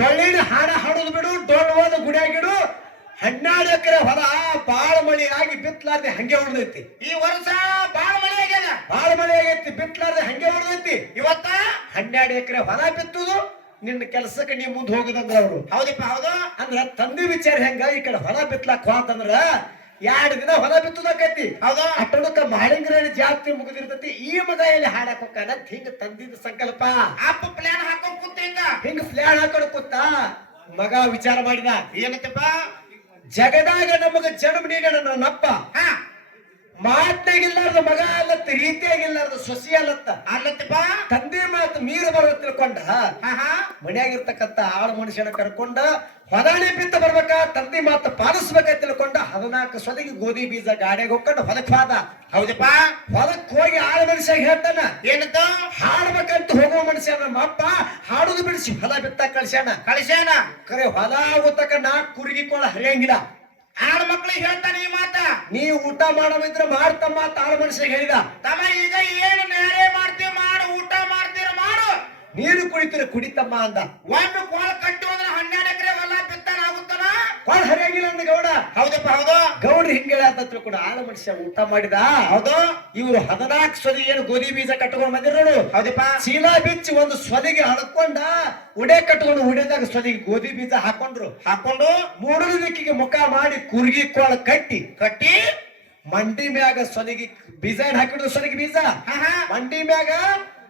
ಡೊಳ್ಳಿನ ಹಾಡ ಹಾಡುದು ಬಿಡು ಡೊಳ್ಳು ಓದು ಗುಡಿಯಾಗಿಡು. ಹನ್ನೆರಡು ಎಕರೆ ಹೊಲ ಬಾಳ ಮಳಿ ಆಗಿ ಬಿತ್ತಲಾರ್ದೆ ಹಂಗೆ ಹೊಡೆದೈತಿ. ಈ ವರ್ಷ ಬಾಳ ಮಳೆ ಆಗ್ಯದ. ಬಾಳ ಮಳೆ ಆಗೈತಿ ಬಿತ್ತಲಾರ್ದೆ ಹಂಗೆ ಹೊಡೆದೈತಿ. ಇವತ್ತ? ಹನ್ನೆರಡು ಎಕರೆ ಹೊಲ ಬಿತ್ತುದು ನಿನ್ನ ಕೆಲಸಕ್ಕೆ ನೀವು ಮುಂದೆ ಹೋಗುದಂದ್ರ ಅವರು. ಹೌದಪ್ಪ ಹೌದು. ಅಂದ್ರ ತಂದೆ ವಿಚಾರ ಹೆಂಗ ಈ ಕಡೆ ಹೊಲ ಬಿತ್ಲಾಕ್ ಹೋತಂದ್ರ ಎರಡು ದಿನ ಹೊಲ ಬಿತ್ತದಕ್ಕೈತಿ ಅಟ್ಟಣಕ್ಕ ಮಾಳಿಂಗರಾಣಿ ಜಾತ್ರೆ ಮುಗಿದಿರ್ತೈತಿ. ಈ ಮಗ ಎಲ್ಲಿ ಹಾಡಕ್ ಹೋಗ್ತಾನ ಹಿಂಗ ತಂದಿದ್ದ ಸಂಕಲ್ಪ. ಅಪ್ಪ ಪ್ಲಾನ್ ಹಾಕೊಂಡ್ ಕೂತ ಹಿಂಗ? ಹಿಂಗ ಫ್ಲಾಡ್ ಹಾಕೊಂಡು ಕೂತ ಮಗ ವಿಚಾರ ಮಾಡಿದ. ಏನೈತಪ್ಪ ಜಗದಾಗ ನಮಗ ಜನ್ಮ ನೀಡ ನನ್ನಪ್ಪ ಹಾ ಮಾತ್ನಾಗಿಲ್ಲಾರ್ದ ಮಗ ಅಲ್ಲತ್ತ ರೀತಿಯಾಗಿಲ್ಲಾರ್ದ ಸೊಸಿ ಅಲ್ಲತ್ತ. ಅಲ್ಲತ್ತಪ್ಪ. ತಂದೆ ಮಾತು ಮೀರು ಬರೋ ತಿಳ್ಕೊಂಡ. ಮನೆಯಾಗಿರ್ತಕ್ಕಂಥ ಮನ್ಯಾಗಿರ್ತಕ್ಕಂತ ಆಳು ಮನುಷ್ಯನ ಕರ್ಕೊಂಡ ಹೊದಾಣಿ ಬಿತ್ತ ಬರ್ಬೇಕ? ತಂದೆ ಮಾತು ಪಾಲಿಸ್ಬೇಕ ತಿಳ್ಕೊಂಡ. ಹದಿನಾಲ್ಕು ಸೊದಗಿ ಗೋಧಿ ಬೀಜ ಗಾಡಿಯಾಗ ಹೋಗ್ಕೊಂಡು ಹೊಲಕ್ ಹೋದ. ಹೌದಪ್ಪ. ಹೊಲಕ್ ಹೋಗಿ ಆಳು ಮನುಷ್ಯ ಹೇಳ್ತಾನ. ಏನಂತ? ಹಾಡ್ಬೇಕಂತ ಹೋಗೋ ಮನುಷ್ಯ ನಮ್ಮ ಅಪ್ಪ ಹಾಡುದು ಬಿಡಿಸಿ ಹೊಲ ಬಿತ್ತ ಕಳ್ಸ್ಯಾನ. ಕಳಿಸ್ಯಾನ? ಖರೆ ಹೊಲ ಉತ್ತಕ ನಾ ಕುರುಗಿಕೊಳ್ಳ ಹರಿಯಂಗಿಲ್ಲ. ಆಡ ಮಕ್ಕಳಿಗೆ ಹೇಳ್ತಾನೆ ಈ ಮಾತ. ನೀ ಊಟ ಮಾಡವಿದ್ರೆ ಮಾಡ್ತಮ್ಮ ತಾಳು ಆಳು ಮನುಷ್ಯ ಹೇಳಿದ. ತಮ್ಮ ಈಗ ಏನು ನೇರೆ ಮಾಡ್ತೀವಿ ಮಾಡು ಊಟ ಮಾಡ್ತೀರ ಮಾಡು. ನೀರು ಕುಡಿತೀರ ಕುಡಿತಮ್ಮ ಅಂದ. ಒಂದು ಕೋಳ ಕಟ್ಟಿ ಕೊಳ ಹರಿಯಂಗಿಲ್ಲ ಅಂದ ಗೌಡ. ಹೌದಪ್ಪ ಹೌದು. ಗೌಡ್ರು ಹಿಂಗೆ ಅಂತ ಕೂಡ ಆಳು ಮನುಷ್ಯ ಊಟ ಮಾಡಿದ. ಹೌದು. ಇವರು ಹದಿನಾಲ್ಕು ಸೊದಿ ಏನು ಗೋಧಿ ಬೀಜ ಕಟ್ಕೊಂಡು ಬಂದಿರೋರು ಹೌದಪ್ಪ. ಚೀಲ ಬಿಚ್ಚಿ ಒಂದು ಸೊದಿಗೆ ಹಡ್ಕೊಂಡ ಉಡೆ ಕಟ್ಕೊಂಡು ಉಡೆದಾಗ ಸೊದಿಗೆ ಗೋಧಿ ಬೀಜ ಹಾಕೊಂಡ್ರು. ಹಾಕೊಂಡು ಮೂರು ದಿಕ್ಕಿಗೆ ಮುಖ ಮಾಡಿ ಕುರ್ಗಿ ಕೋಳ ಕಟ್ಟಿ. ಕಟ್ಟಿ. ಮಂಡಿ ಮ್ಯಾಗ ಸೊದಿಗೆ ಬೀಜ ಏನ್ ಹಾಕಿದ್ರು ಸೊದಿಗೆ ಬೀಜ? ಮಂಡಿ ಮ್ಯಾಗ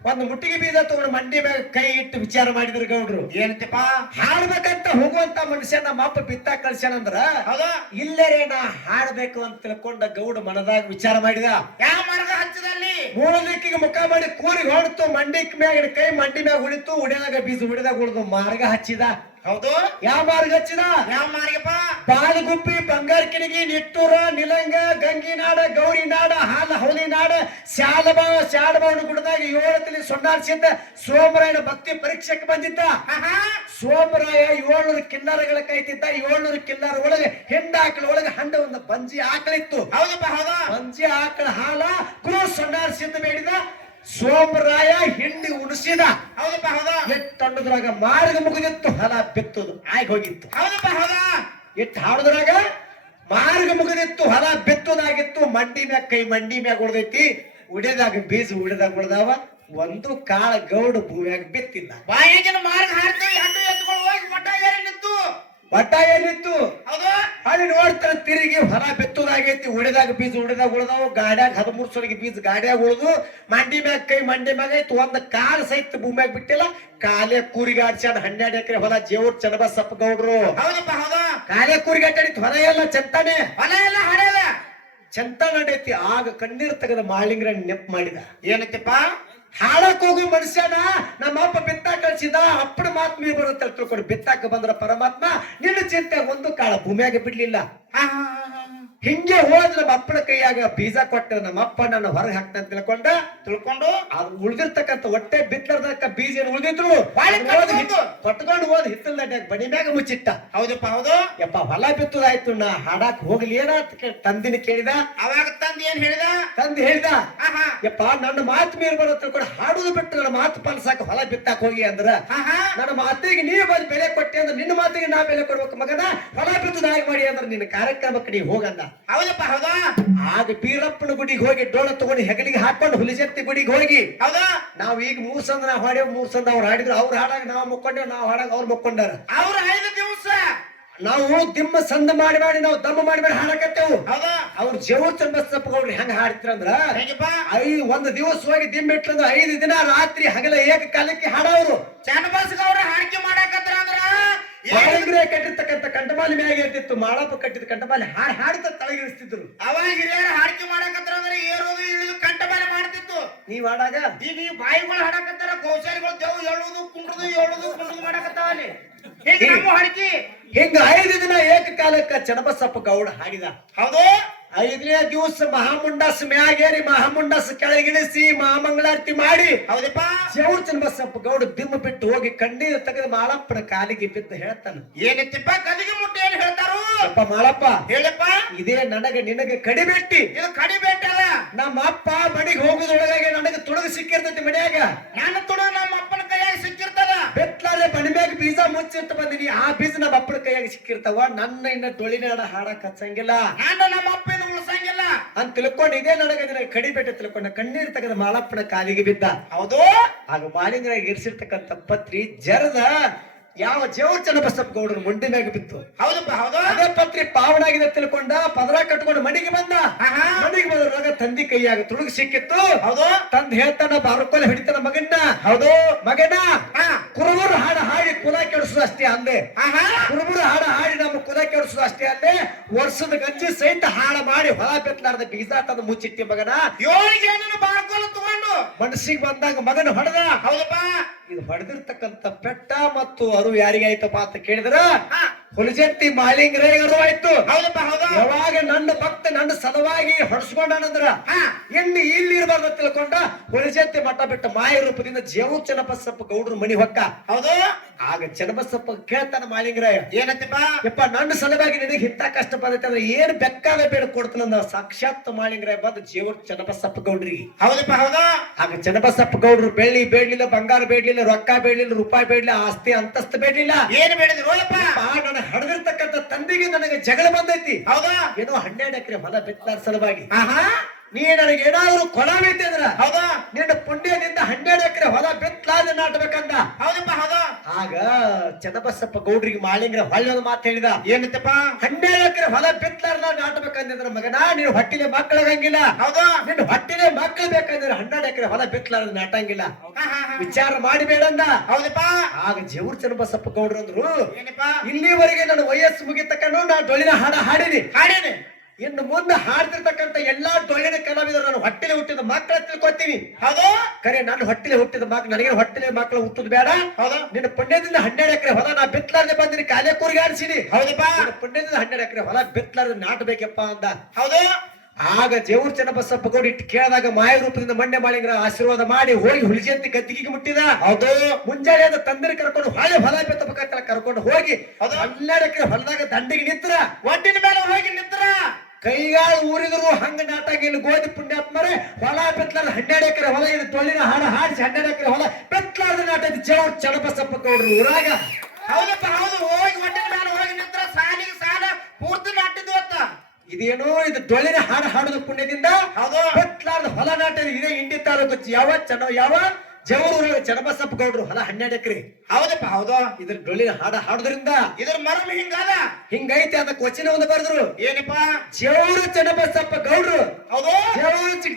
ಒಂದು ಮುಟ್ಟಿಗೆ ಬೀಜ ತಗೊಂಡು ಮಂಡಿ ಮ್ಯಾಗ ಕೈ ಇಟ್ಟು ವಿಚಾರ ಮಾಡಿದ್ರು ಗೌಡ್ರು. ಏನಂತಪ್ಪ? ಹಾಡ್ಬೇಕಂತ ಹೋಗುವಂತ ಮನುಷ್ಯ ನಮ್ಮ ಅಪ್ಪ ಬಿತ್ತ ಕಳ್ಸ್ಯಾನಂದ್ರ ಇಲ್ಲರೇ ನಾ ಹಾಡ್ಬೇಕು ಅಂತ ತಿಳ್ಕೊಂಡ ಗೌಡ ಮನದಾಗ ವಿಚಾರ ಮಾಡಿದ. ಯಾವ ಮರದ ಹಚ್ಚದಲ್ಲಿ? ಮೂಲ ದಿಕ್ಕಿಗೆ ಮುಖ ಮಾಡಿ ಕೂರಿಗೆ ಹೊಡ್ತು ಮಂಡಿ ಮ್ಯಾಗ ಕೈ ಮಂಡಿ ಮ್ಯಾಗ ಉಳಿತು ಉಡಿದಾಗ ಬೀಜ ಉಡಿದಾಗ ಉಳಿದು ಮಾರ್ಗ ಹಚ್ಚಿದ. ಹೌದು. ಯಾವ ಮಾರ್ಗ ಹಚ್ಚಿದ? ಯಾವ ಮಾರ್ಗಪ್ಪ? ಬಾಲಗುಪ್ಪಿ ಬಂಗಾರ ಕಿಣಗಿ ನಿಟ್ಟೂರ ನಿಲಂಗ ಗಂಗಿನಾಡ ಗೌರಿನಾಡ ಹಾಲ ಹೌಲಿನಾಡ ಶಾಲಬ ಶಾಲಬಾವನ ಗುಡದಾಗ ಏಳು ತಲೆ ಸೊನ್ನಾರ್ಸಿದ್ದ ಸೋಮರಾಯನ ಭಕ್ತಿ ಪರೀಕ್ಷೆಗೆ ಬಂದಿದ್ದ. ಸೋಮರಾಯ ಏಳ್ನೂರು ಕಿನ್ನರಗಳ ಕೈತಿದ್ದ ಏಳ್ನೂರು ಕಿನ್ನರ ಒಳಗೆ ಹೆಂಡ ಆಕಳ ಒಳಗೆ ಹಂಡ ಒಂದು ಬಂಜಿ ಆಕಳಿತ್ತು ಹೌದಪ್ಪ ಹೌದಾ. ಬಂಜಿ ಆಕಳ ಹಾಲ ಗುರು ಸೊಣ್ಣಾರ್ಸಿಂದ ಬೇಡಿದ. ಸೋಮರಾಯ ಹಿಂಡಿ ಉಡಿಸಿದ ಹೌದಪ್ಪ ಹೌದು. ಎಟ್ಟೊಂಡದ್ರಾಗ ಮಾರ್ಗ ಮುಗಿದಿತ್ತು ಹಲ ಬಿತ್ತುದು ಆಗಿ ಹೋಗಿತ್ತು. ಹೌದಪ್ಪ ಹೌದು. ಇಟ್ಟು ಹಾಡುದ್ರಾಗ ಮಾರ್ಗ ಮುಗಿದಿತ್ತು ಹಲ ಬಿತ್ತುದಾಗಿತ್ತು ಮಂಡಿ ಮ್ಯಾಗ ಕೈ ಮಂಡಿ ಮ್ಯಾಗ ಉಳ್ದೈತಿ. ಉಡಿದಾಗ ಬೀಜ ಉಡಿದಾಗ ಉಳ್ದಾವ ಒಂದು ಕಾಳ ಗೌಡ ಭೂಮ್ಯಾಗ ಬಿತ್ತಿಲ್ಲ. ಬಾಯಿಗಿನ ಮಾರ್ಗ ಹಾಡ್ತೀವಿ ಹಣ್ಣು ಎತ್ಕೊಂಡು ಹೋಗಿ ಮಠ ಏರಿ ನಿಂತು. ಬಟ್ಟ ಏನಿತ್ತು ಅಲ್ಲಿ ನೋಡ್ತಾರ ತಿರುಗಿ ಹೊರ ಬಿತ್ತುದಾಗೈತಿ ಉಡಿದಾಗ ಬೀಜ ಉಡಿದಾಗ ಉಳಿದವು ಗಾಡ್ಯಾಗ ಹದಿಮೂರು ಸಲಗಿ ಬೀಜ ಗಾಡ್ಯಾಗ ಉಳಿದು ಮಂಡಿ ಮ್ಯಾಗ ಕೈ ಮಂಡಿ ಮ್ಯಾಗ ಐತಿ ಒಂದ್ ಕಾಲ ಸಹಿತ ಭೂಮ್ಯಾಗ ಬಿಟ್ಟಿಲ್ಲ ಕಾಲೇ ಕೂರಿಗೆ ಆಡ್ಸ್ಯಾನ ಹನ್ನೆರಡು ಎಕರೆ ಹೊಲ ಜೇವ್ರ ಚನ್ನಬಸಪ್ಪ ಗೌಡ್ರು. ಹೌದಪ್ಪ ಹೌದು. ಕಾಲೇ ಕೂರಿಗೆ ಅಡ್ಡಾಡಿತ್ತು ಹೊಲ ಎಲ್ಲ ಚಂತಾನೆ. ಹೊಲ ಎಲ್ಲ ಹಾಡ್ಯಾದ ಚಂತ ನಡೈತಿ ಆಗ ಕಣ್ಣೀರ್ ತೆಗೆದ ಮಾಳಿಂಗ್ರ ನೆಪ್ ಮಾಡಿದ. ಏನತ್ತಪ್ಪ ಹಾಡಕ್ ಹೋಗು ಮನುಷ್ಯನ ನಮ್ಮ ಅಪ್ಪ ಬಿತ್ತ ಕಳ್ಸಿದ, ಅಪ್ಪನ ಮಾತ್ ಮೀ ಬರುತ್ತೆ ತಿಳ್ಕೊಂಡು ಬಿತ್ತಾಕ ಬಂದ್ರ ಪರಮಾತ್ಮ ನಿನ್ನ ಚಿಂತೆ ಒಂದು ಕಾಳ ಭೂಮಿಯಾಗ ಬಿಡ್ಲಿಲ್ಲ. ಹಾ. ಹಿಂಗೆ ಹೋದ್ ನಮ್ಮ ಅಪ್ಪನ ಕೈಯಾಗ ಬೀಜ ಕೊಟ್ಟ ನಮ್ಮ ಅಪ್ಪ ನನ್ನ ಹೊರಗೆ ಹಾಕ್ತಾನ ತಿಳ್ಕೊಂಡ ತಿಳ್ಕೊಂಡು ಅದು ಉಳ್ದಿರ್ತಕ್ಕಂಥ ಹೊಟ್ಟೆ ಬಿತ್ತರ್ದಕ್ಕ ಬೀಜ ಏನು ಉಳ್ದಿದ್ರು ಕೊಟ್ಕೊಂಡು ಹೋದ್ ಹಿತ್ತಲ್ ದಂಡ್ಯಾಗ ಬಡಿ ಮ್ಯಾಗ ಮುಚ್ಚಿಟ್ಟ. ಹೌದಪ್ಪ ಹೌದು. ಯಪ್ಪ ಹೊಲ ಬಿತ್ತದಾಯ್ತು ನಾ ಹಾಡಾಕ್ ಹೋಗ್ಲಿ ಏನ ತಂದಿನ ಕೇಳಿದ. ಅವಾಗ ತಂದಿ ಏನ್ ಹೇಳಿದ? ತಂದು ಹೇಳಿದ. ಯಪ್ಪ ನನ್ನ ಮಾತು ಮೀರ್ ಬರೋ ತಿಳ್ಕೊಂಡು ಹಾಡುದು ಬಿಟ್ಟು ನನ್ನ ಮಾತು ಪಾಲಿಸಾಕ ಹೊಲ ಬಿತ್ತಾಕ ಹೋಗಿ ಅಂದ್ರ ನನ್ನ ಮಾತಿಗೆ ನೀ ಬಂದ್ ಬೆಲೆ ಕೊಟ್ಟೆ ಅಂದ್ರೆ ನಿನ್ನ ಮಾತಿಗೆ ನಾ ಬೆಲೆ ಕೊಡ್ಬೇಕು ಮಗನ. ಹೊಲ ಬಿತ್ತದಾಗಿ ಮಾಡಿ ಅಂದ್ರೆ ನಿನ್ನ ಕಾರ್ಯಕ್ರಮಕ್ಕೆ ನೀ ಹೋಗಂದ. ಹೌದಪ್ಪ ಹೌದಾ? ಆಗ ಬೀರಪ್ಪನ ಗುಡಿಗೆ ಹೋಗಿ ಡೋಳ ತಗೊಂಡು ಹೆಗಲಿಗೆ ಹಾಕೊಂಡು ಹುಲಿಜತ್ತಿ ಗುಡಿಗೆ ಹೋಗಿ. ಹೌದಾ? ನಾವ್ ಈಗ ಮೂರ್ ಸಂದ ನಾವ್ ಹಾಡೇವ್ ಮೂರ್ ಸಂದ ಅವ್ರು ಹಾಡಿದ್ರು. ಅವ್ರು ಹಾಡಾಗ ನಾವು ಮುಕ್ಕೊಂಡೇವ್ ನಾವು ಹಾಡಾಗ ಅವ್ರು ಮುಕ್ಕೊಂಡಾರ. ಅವ್ರ ಐದು ದಿವಸ? ನಾವು ದಿಮ್ಮ ಸಂದ ಮಾಡಿ ಮಾಡಿ ನಾವು ದಮ್ಮ ಮಾಡಿ ಮಾಡಿ ಹಾಡಕತ್ತೇವು ಅವ್ರ ಜೋರ್ ಚಂದ ಸಪ್ಪಗೌಡ್ರಿ ಗೌಡ್ರು ಹೆಂಗ ಹಾಡ್ತಿರಂದ್ರ ಹೇಗಪ್ಪ? ಐ ಒಂದು ದಿವಸ ಹೋಗಿ ದಿಮ್ಮ ಇಟ್ಲಂದ್ರ ಐದು ದಿನ ರಾತ್ರಿ ಹಗಲ ಏಕ ಕಾಲಕ್ಕೆ ಹಾಡೋರು. ಚನ್ನಬಸ್ಗ ಅವ್ರ ಹಾಡಿಕೆ ಮಾಡಾಕತ್ರ ಅಂದ್ರ? ಬಾಳಂಗ್ರೆ ಕಟ್ಟಿರ್ತಕ್ಕಂಥ ಕಂಟಮಾಲಿ ಮ್ಯಾಗ ಇರ್ತಿತ್ತು ಮಾಡಪ್ಪ ಕಟ್ಟಿದ ಕಂಟಮಾಲಿ ಹಾಡ್ ಹಾಡಿದ ತಳಗಿಳಿಸ್ತಿದ್ರು ಅವಾಗ ಹಿರಿಯರು ಹಾಡಿಕೆ ಮಾಡಕತ್ತಾರ ಅಂದ್ರೆ ಏರೋದು ಇಳಿದು ಕಂಟಮಾಲಿ ಮೇಲೆ ಮಾಡ್ತಿತ್ತು. ನೀವ್ ಆಡಾಗ ಈಗ ಈ ಬಾಯಿಗಳು ಹಾಡಕತ್ತಾರ ಕೌಶಾಲಿಗಳು ದೇವ್ ಹೇಳುದು ಕುಂಡ್ರದು ಹೇಳುದು ಕುಂಡ್ರದು ಮಾಡಕತ್ತಾವ ಅಲ್ಲಿ ಹಾಡಿಕೆ ಹಿಂಗ ಐದು ದಿನ ಏಕಕಾಲಕ್ಕ ಚಡಬಸಪ್ಪ ಗೌಡ ಹಾಡಿದ ಹೌದು. ಐದನೇ ದಿವಸ ಮಹಾಮುಂಡಸ್ ಮ್ಯಾಗೇರಿ ಮಹಾಮುಂಡಸ್ ಕೆಳಗಿಳಿಸಿ ಮಹಾಮಂಗಳಾರತಿ ಮಾಡಿ ಹೌದಪ್ಪ. ಚೌರ್ ಚನ್ನಬಸಪ್ಪ ಗೌಡ ದಿಮ್ಮ ಬಿಟ್ಟು ಹೋಗಿ ಕಣ್ಣೀರು ತೆಗೆದು ಮಾಳಪ್ಪನ ಕಾಲಿಗೆ ಬಿದ್ದು ಹೇಳ್ತಾನ. ಏನಿತ್ತಪ್ಪ ಕಲಿಗೆ ಮುಟ್ಟಿ ಏನ್ ಹೇಳ್ತಾರು? ಅಪ್ಪ ಮಾಳಪ್ಪ ಹೇಳಪ್ಪ. ಇದೇ ನನಗೆ ನಿನಗೆ ಕಡಿಬೆಟ್ಟಿ ಇದು ಕಡಿಬೇಟಲ್ಲ ನಮ್ಮ ಅಪ್ಪ ಮನೆಗೆ ಹೋಗುದೊಳಗಾಗಿ ನನಗೆ ತುಳಗ ಸಿಕ್ಕಿರ್ತೈತಿ ಮನ್ಯಾಗ. ನಾನು ತುಳಗ ನಮ್ಮ ಅಪ್ಪನ ಕೈಯಾಗ ಸಿಕ್ಕಿರ್ತದ. ಬೆತ್ತಲಾರೆ ಮ್ಯಾಗ ಬೀಜ ಮುಚ್ಚಿಟ್ಟು ಬಂದಿನಿ? ಆ ಬೀಜ ನಮ್ಮ ಅಪ್ಪನ ಕೈಯಾಗ ಸಿಕ್ಕಿರ್ತಾವ. ನನ್ನ ಇನ್ನ ತೊಳಿನಾಡ ಹಾಡಕ್ ಹಚ್ಚಂಗಿಲ್ಲ ನಾನು ನಮ್ಮ ಅಪ್ಪನ ಉಳ್ಸಂಗಿಲ್ಲ. ಅಂತ ತಿಳ್ಕೊಂಡು ಇದೇ ನನಗೆ ಕಡಿ ಕಡಿಬೇಟ ತಿಳ್ಕೊಂಡ ಕಣ್ಣೀರ್ ತಗದ ಮಾಳಪ್ಪನ ಕಾಲಿಗೆ ಬಿದ್ದ. ಹೌದು. ಆಗ ಮಾಲಿಂಗರಾಗ ಇರಿಸಿರ್ತಕ್ಕಂಥ ಪತ್ರಿ ಜರದ ಯಾವ ಜೇವ ಚನ್ನಬಸಪ್ಪ ಗೌಡರು ಮಂಡಿ ಮ್ಯಾಗ ಬಿತ್ತು. ಹೌದಪ್ಪ ಹೌದು. ಅದೇ ಪತ್ರಿ ಪಾವನಾಗಿದೆ ತಿಳ್ಕೊಂಡ ಪದರ ಕಟ್ಕೊಂಡು ಮನೆಗೆ ಬಂದ. ಮಣಿಗೆ ಮನೆಗೆ ಬಂದಾಗ ತಂದಿ ಕೈಯಾಗ ತುಳುಗಿ ಸಿಕ್ಕಿತ್ತು. ಹೌದು. ತಂದ್ ಹೇಳ್ತಾನ ಬಾರಕೊಲೆ ಹಿಡಿತಾನ ಮಗನ್ನ. ಹೌದು. ಮಗನ ಕುರುಬರು ಹಾಡು ಹಾಡಿ ಕುಲ ಕೆಡಿಸೋದು ಅಷ್ಟೇ ಅಂದೆ ಕುರುಬರು ಹಾಡ ಹಾಡಿ ನಮ್ಮ ಕುಲ ಕೆಡಿಸೋದು ಅಷ್ಟೇ ಅಂದೆ ವರ್ಷದ ಗಂಜಿ ಸಹಿತ ಹಾಳ ಮಾಡಿ ಹೊಲ ಬೆತ್ತಲಾರ್ದ ಬೀಜ ತಂದು ಮುಚ್ಚಿಟ್ಟಿ ಮಗನ. ಏಳು ಬಾಳ್ಕೊಳ ತಗೊಂಡು. ಮನಸ್ಸಿಗೆ ಬಂದಾಗ ಮಗನ ಹೊಡೆದ. ಹೌದಪ್ಪ. ಇದು ಹೊಡೆದಿರ್ತಕ್ಕಂತ ಪೆಟ್ಟ ಮತ್ತು ಅರು ಯಾರಿಗೆ ಆಯ್ತಪ್ಪ ಅಂತ ಕೇಳಿದ್ರ? ಹುಲಿಜೆತ್ತಿ ಆಯ್ತು. ಅರಿವಾಯ್ತು ಹೌದಪ್ಪ ಹೌದು. ಯಾವಾಗ ನನ್ನ ಭಕ್ತ ನನ್ನ ಸಲುವಾಗಿ ಹೊಡ್ಸ್ಕೊಂಡನಂದ್ರ? ಎಣ್ಣೆ ಇಲ್ಲಿ ಇರಬಾರ್ದು ತಿಳ್ಕೊಂಡ ಹುಲಿಜೆತ್ತಿ ಮಠ ಬಿಟ್ಟ ಮಾಯ ರೂಪದಿಂದ ಜೇವು ಸಪ್ಪ ಗೌಡ್ರ ಮಣಿ ಹೊಕ್ಕ. ಹೌದು. ಆಗ ಚನ್ನಬಸಪ್ಪ ಕೇಳ್ತಾನ ಮಾಳಿಂಗರಾಯ ಏನತ್ತಪ್ಪ? ಯಪ್ಪ ನನ್ನ ಸಲುವಾಗಿ ನಿನಗೆ ಹಿತ ಕಷ್ಟ ಬಂದೈತೆ ಅಂದ್ರೆ ಏನ್ ಬೆಕ್ಕಾದ ಬೇಡ ಕೊಡ್ತಾನಂದ ಸಾಕ್ಷಾತ್ ಮಾಳಿಂಗರಾಯ ಬಂದು ಜೀವರ್ ಚನ್ನಬಸಪ್ಪ ಗೌಡ್ರಿಗೆ. ಹೌದಪ್ಪ ಹೌದಾ? ಆಗ ಚನ್ನಬಸಪ್ಪ ಗೌಡ್ರು ಬೆಳ್ಳಿ ಬೇಡ್ಲಿಲ್ಲ ಬಂಗಾರ ಬೇಡ್ಲಿಲ್ಲ ರೊಕ್ಕ ಬೇಡ್ಲಿಲ್ಲ ರೂಪಾಯಿ ಬೇಡ್ಲಿಲ್ಲ ಆಸ್ತಿ ಅಂತಸ್ತ ಬೇಡ್ಲಿಲ್ಲ. ಏನ್ ಬೇಡಿದ್ರು ನನ್ನ ಹಡದಿರ್ತಕ್ಕಂಥ ತಂದೆಗೆ ನನಗೆ ಜಗಳ ಬಂದೈತಿ. ಹೌದಾ? ಏನೋ ಹನ್ನೆರಡು ಎಕರೆ ಹೊಲ ಬಿತ್ತಲಾರ ಸಲುವಾಗಿ. ಆಹಾ? ನೀ ನನಗೆ ಏನಾದ್ರು ಕೊಡ ಅಂದ್ರ ಹೌದಾ? ನಿನ್ನ ಪುಣ್ಯದಿಂದ ಹನ್ನೆರಡು ಎಕರೆ ಹೊಲ ಬಿತ್ತಲಾದ ನಾಟಬೇಕಂದ? ಹೌದಪ್ಪ ಹೌದು. ಆಗ ಚನ್ನಬಸಪ್ಪ ಗೌಡ್ರಿಗೆ ಮಾಳಿಂಗ್ರ ಹೊಳ್ಳದ ಮಾತು ಹೇಳಿದ. ಏನಂತಪ್ಪ? ಹನ್ನೆರಡು ಎಕರೆ ಹೊಲ ಬಿತ್ತಲಾರ್ದ ನಾಟಬೇಕಂದ್ರ ಮಗನ ನೀನು ಹೊಟ್ಟಿಲೆ ಮಕ್ಕಳಾಗಂಗಿಲ್ಲ. ಹೌದಾ. ನಿನ್ನ ಹೊಟ್ಟಿಲೆ ಮಕ್ಕಳು ಬೇಕಂದ್ರೆ ಹನ್ನೆರಡು ಎಕರೆ ಹೊಲ ಬಿತ್ತಲಾರ್ದ ನಾಟಂಗಿಲ್ಲ. ವಿಚಾರ ಮಾಡಿಬೇಡಂದ. ಹೌದಪ್ಪ. ಆಗ ಜೇವೂರ್ ಚನ್ನಬಸಪ್ಪ ಗೌಡ್ರು ಅಂದ್ರು ಏನಪ್ಪ? ಇಲ್ಲಿವರೆಗೆ ನನ್ನ ವಯಸ್ಸು ಮುಗಿತಕ್ಕನೂ ನಾ ಡೊಳಿನ ಹಾಡ ಹಾಡಿನಿ ಹಾಡೇನೆ ಇನ್ನು ಮುಂದೆ ಹಾಡ್ತಿರ್ತಕ್ಕಂಥ ಎಲ್ಲಾ ಡೊಳ್ಳಿನ ಕಲಾವಿದರು ನಾನು ಹೊಟ್ಟೆಲೆ ಹುಟ್ಟಿದ ಮಕ್ಕಳ ತಿಳ್ಕೊತೀನಿ. ಹೌದು? ಕರೆ ನಾನು ಹೊಟ್ಟೆಲೆ ಹುಟ್ಟಿದ ಮಕ್ಕಳು ನನಗೆ ಹೊಟ್ಟೆಲೆ ಮಕ್ಕಳು ಹುಟ್ಟುದು ಬೇಡ. ಹೌದು? ನಿನ್ನ ಪುಣ್ಯದಿಂದ ಹನ್ನೆರಡು ಎಕರೆ ಹೊಲ ನಾ ಬಿತ್ತಲಾರ್ದೆ ಬಂದಿನಿ ಕಾಲೇ ಕೂರಿಗೆ ಆಡಿಸಿನಿ ಹೌದಪ್ಪ. ಪುಣ್ಯದಿಂದ ಹನ್ನೆರಡು ಎಕರೆ ಹೊಲ ಬಿತ್ತಲಾರ್ದೆ ನಾಟಬೇಕಪ್ಪ ಅಂದ. ಹೌದು? ಆಗ ಜೇವೂರ್ ಚನ್ನಬಸಪ್ಪ ಗೌಡ ಇಟ್ಟು ಕೇಳಿದಾಗ ಮಾಯ ರೂಪದಿಂದ ಮಂಡ್ಯ ಮಾಳಿಂಗರ ಆಶೀರ್ವಾದ ಮಾಡಿ ಹೋಗಿ ಹುಲಿಜಂತಿ ಗದ್ದಿಗೆ ಮುಟ್ಟಿದ. ಹೌದು. ಮುಂಜಾನೆ ಅದ ತಂದಿರ ಕರ್ಕೊಂಡು ಹೊಳೆ ಹೊಲ ಬೆತ್ತಬೇಕಂತ ಕರ್ಕೊಂಡು ಹೋಗಿ ಹೌದು. ಹನ್ನೆರಡು ಎಕರೆ ಹೊಲದಾಗ ದಂಡಿಗೆ ನಿಂತ್ರ. ಒಡ್ಡಿನ ಮೇಲೆ ಹೋಗಿ ನಿಂತರ. ಕೈಗಾಳು ಊರಿದ್ರು ಹಂಗ ನಾಟಕ ಇಲ್ಲಿ ಗೋಧಿ ಪುಣ್ಯಾತ್ಮರೆ ಹೊಲ ಬೆತ್ತಲಾರ ಹನ್ನೆರಡು ಎಕರೆ ಹೊಲ ಇದು ತೊಳಿನ ಹಾಡ ಹಾಡಿಸಿ ಹನ್ನೆರಡು ಎಕರೆ ಹೊಲ ಬೆತ್ತಲಾರ್ದ ನಾಟಕ ಜೇವರ್ ಚಡಬಸಪ್ಪ ಗೌಡ್ರು ಊರಾಗ. ಹೌದಪ್ಪ ಹೌದು ಹೋಗಿ ಹೊಟ್ಟೆ ಮೇಲೆ ಹೋಗಿ ನಿಂತ್ರ ಸಾಲಿಗೆ ಸಾಲ ಪೂರ್ತಿ ನಾಟಿದ್ವು ಅಂತ. ಇದೇನು ಇದು ತೊಳಿನ ಹಾಡ ಹಾಡೋದು ಪುಣ್ಯದಿಂದ ಹೌದು. ಬೆತ್ತಲಾರ್ದ ಹೊಲ ನಾಟಕ ಇದೇ ಇಂಡಿ ತಾಲೂಕು ಯಾವ ಚನ್ನ ಯಾವ ಜವೂರು ಚನ್ನಬಸಪ್ಪ ಗೌಡ್ರು ಹೊಲ ಹನ್ನೆರಡು ಎಕರೆ. ಹೌದಪ್ಪ ಹೌದು. ಇದ್ರ ಡೊಳ್ಳಿನ ಹಾಡ ಹಾಡುದ್ರಿಂದ ಇದ್ರ ಮರಳು ಹಿಂಗಾದ. ಹಿಂಗೈತೆ ಅದಕ್ಕೆ ವಚನ ಒಂದು ಬರೆದ್ರು. ಏನಪ್ಪ? ಜೇವೂರು ಚನ್ನಬಸಪ್ಪ ಗೌಡ್ರು ಹೌದು.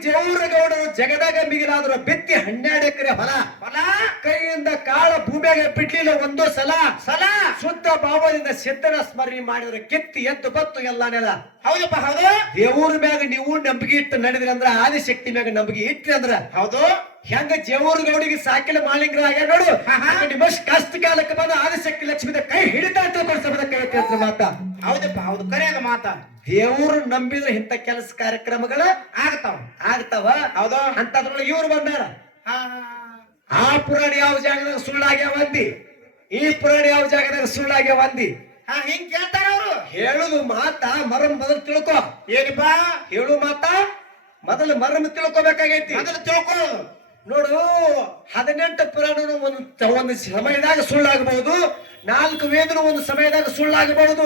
ಜೇವೂರು ಗೌಡರು ಜಗದಾಗ ಮಿಗಿಲಾದ್ರು ಬಿತ್ತಿ ಹನ್ನೆರಡು ಎಕರೆ ಹೊಲ. ಹೊಲ? ಕೈಯಿಂದ ಕಾಳ ಭೂಮಿಯಾಗ ಬಿಡ್ಲಿಲ್ಲ ಒಂದು ಸಲ. ಸಲ? ಶುದ್ಧ ಭಾವದಿಂದ ಸಿದ್ಧನ ಸ್ಮರಣೆ ಮಾಡಿದ್ರೆ ಕಿತ್ತಿ ಎದ್ದು ಬತ್ತು ಎಲ್ಲ ನೆಲ. ಹೌದಪ್ಪ ಹೌದು. ದೇವರ ಮ್ಯಾಗ ನೀವು ನಂಬಿಕೆ ಇಟ್ಟು ನಡೆದ್ರಿ ಅಂದ್ರ ಆದಿಶಕ್ತಿ ಮ್ಯಾಗ ನಂಬಿಕೆ ಇಟ್ರಿ ಅಂದ್ರ. ಹೌದು. ಹೆಂಗ ಜೇವೂರು ಗೌಡಿಗೆ ಸಾಕಿಲ ಮಾಲಿಂಗ್ರ ಆಗ್ಯಾರ ನೋಡು. ಹಂಗ ಕಷ್ಟ ಕಾಲಕ್ಕೆ ಬಂದ ಆದಿಶಕ್ತಿ ಲಕ್ಷ್ಮಿದ ಕೈ ಹಿಡಿತಾ ತಿಳ್ಕೊಂಡು ಸಬದ ಕೈ ಎತ್ತಿ ಹತ್ರ ಮಾತ. ಹೌದಪ್ಪ ಹೌದು. ಕರೆಯದ ಮಾತ. ದೇವರು ನಂಬಿದ್ರೆ ಇಂಥ ಕೆಲಸ ಕಾರ್ಯಕ್ರಮಗಳು ಆಗ್ತಾವ. ಆಗ್ತಾವ. ಹೌದು. ಅಂತದ್ರೊಳಗೆ ಇವ್ರು ಬಂದಾರ. ಹಾ ಆ ಪುರಾಣ ಯಾವ ಜಾಗದಾಗ ಸುಳ್ಳಾಗ್ಯಾವ ಅಂದಿ? ಈ ಪುರಾಣ ಯಾವ ಜಾಗದಾಗ ಸುಳ್ಳಾಗ್ಯಾವ ಅಂದಿ? ಹಾ ಹಿಂಗ್ ಕೇಳ್ತಾರ ಅವರು. ಹೇಳುದು ಮಾತ ಮರಂ ಮೊದಲು ತಿಳ್ಕೊ. ಏನಪ್ಪ? ಹೇಳು ಮಾತಾ ಮೊದಲು ಮರಂ ತಿಳ್ಕೊಬೇಕಾಗೈತಿ. ಮೊದಲು ತಿಳ್ಕೊಳ್ಳೋದು ನೋಡು ಹದಿನೆಂಟು ಪುರಾಣನು ಒಂದು ಒಂದು ಸಮಯದಾಗ ಸುಳ್ಳಾಗಬಹುದು ನಾಲ್ಕು ವೇದನು ಒಂದು ಸಮಯದಾಗ ಸುಳ್ಳಾಗಬಹುದು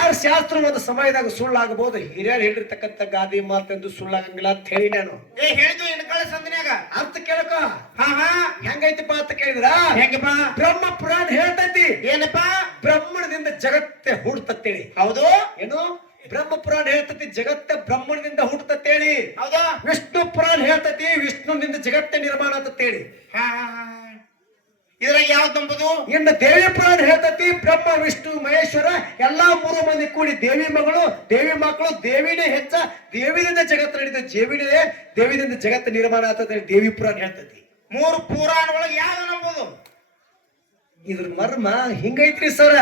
ಆರು ಶಾಸ್ತ್ರ ಒಂದು ಸಮಯದಾಗ ಸುಳ್ಳಾಗಬಹುದು. ಹಿರಿಯರು ಹೇಳಿರ್ತಕ್ಕಂಥ ಗಾದಿ ಮಾತೆಂದು ಸುಳ್ಳಾಗಂಗಿಲ್ಲ ಅಂತ ಹೇಳಿ ನಾನು. ಏ ಹೇಳಿದ್ದು ಇನ್ಕಳ ಸಂದಿನ್ಯಾಗ? ಅರ್ಥ ಕೇಳಕ ಹಾ ಹಾ. ಹೆಂಗೈತಿಪ್ಪ ಅಂತ ಕೇಳಿದ್ರ? ಹೆಂಗಪ್ಪ? ಬ್ರಹ್ಮ ಪುರಾಣ ಹೇಳ್ತೈತಿ. ಏನಪ್ಪ? ಬ್ರಹ್ಮಣದಿಂದ ಜಗತ್ತೆ ಹುಡ್ತತ್ತೇಳಿ ಹೌದು. ಏನು? ಬ್ರಹ್ಮ ಪುರಾಣ ಹೇಳ್ತತಿ ಜಗತ್ತ ಬ್ರಹ್ಮನಿಂದ ಹುಡ್ತತ್ತೇಳಿ ಹೌದಾ? ವಿಷ್ಣು ಪುರಾಣ ಹೇಳ್ತೈತಿ ವಿಷ್ಣುವಿನಿಂದ ಜಗತ್ತ ನಿರ್ಮಾಣ ಹಾ. ಇದ್ರಾಗ ಯಾವ್ದು ನಂಬುದು? ಇನ್ನು ದೇವಿ ಪುರಾಣ ಹೇಳ್ತೈತಿ ಬ್ರಹ್ಮ ವಿಷ್ಣು ಮಹೇಶ್ವರ ಎಲ್ಲಾ ಮೂರು ಮಂದಿ ಕೂಡಿ ದೇವಿ ಮಗಳು ದೇವಿ ಮಕ್ಕಳು ದೇವಿನೇ ಹೆಚ್ಚ ದೇವಿನಿಂದ ಜಗತ್ತು ನಡೀತದೆ ಜೇವಿನೇ ದೇವಿನಿಂದ ಜಗತ್ತು ನಿರ್ಮಾಣ ಆಗ್ತದೆ ದೇವಿ ಪುರಾಣ ಹೇಳ್ತೈತಿ. ಮೂರು ಪುರಾಣ ಒಳಗೆ ಯಾವ್ದು ನಂಬುದು? ಇದ್ರ ಮರ್ಮ ಹಿಂಗೈತ್ರಿ ಸರ.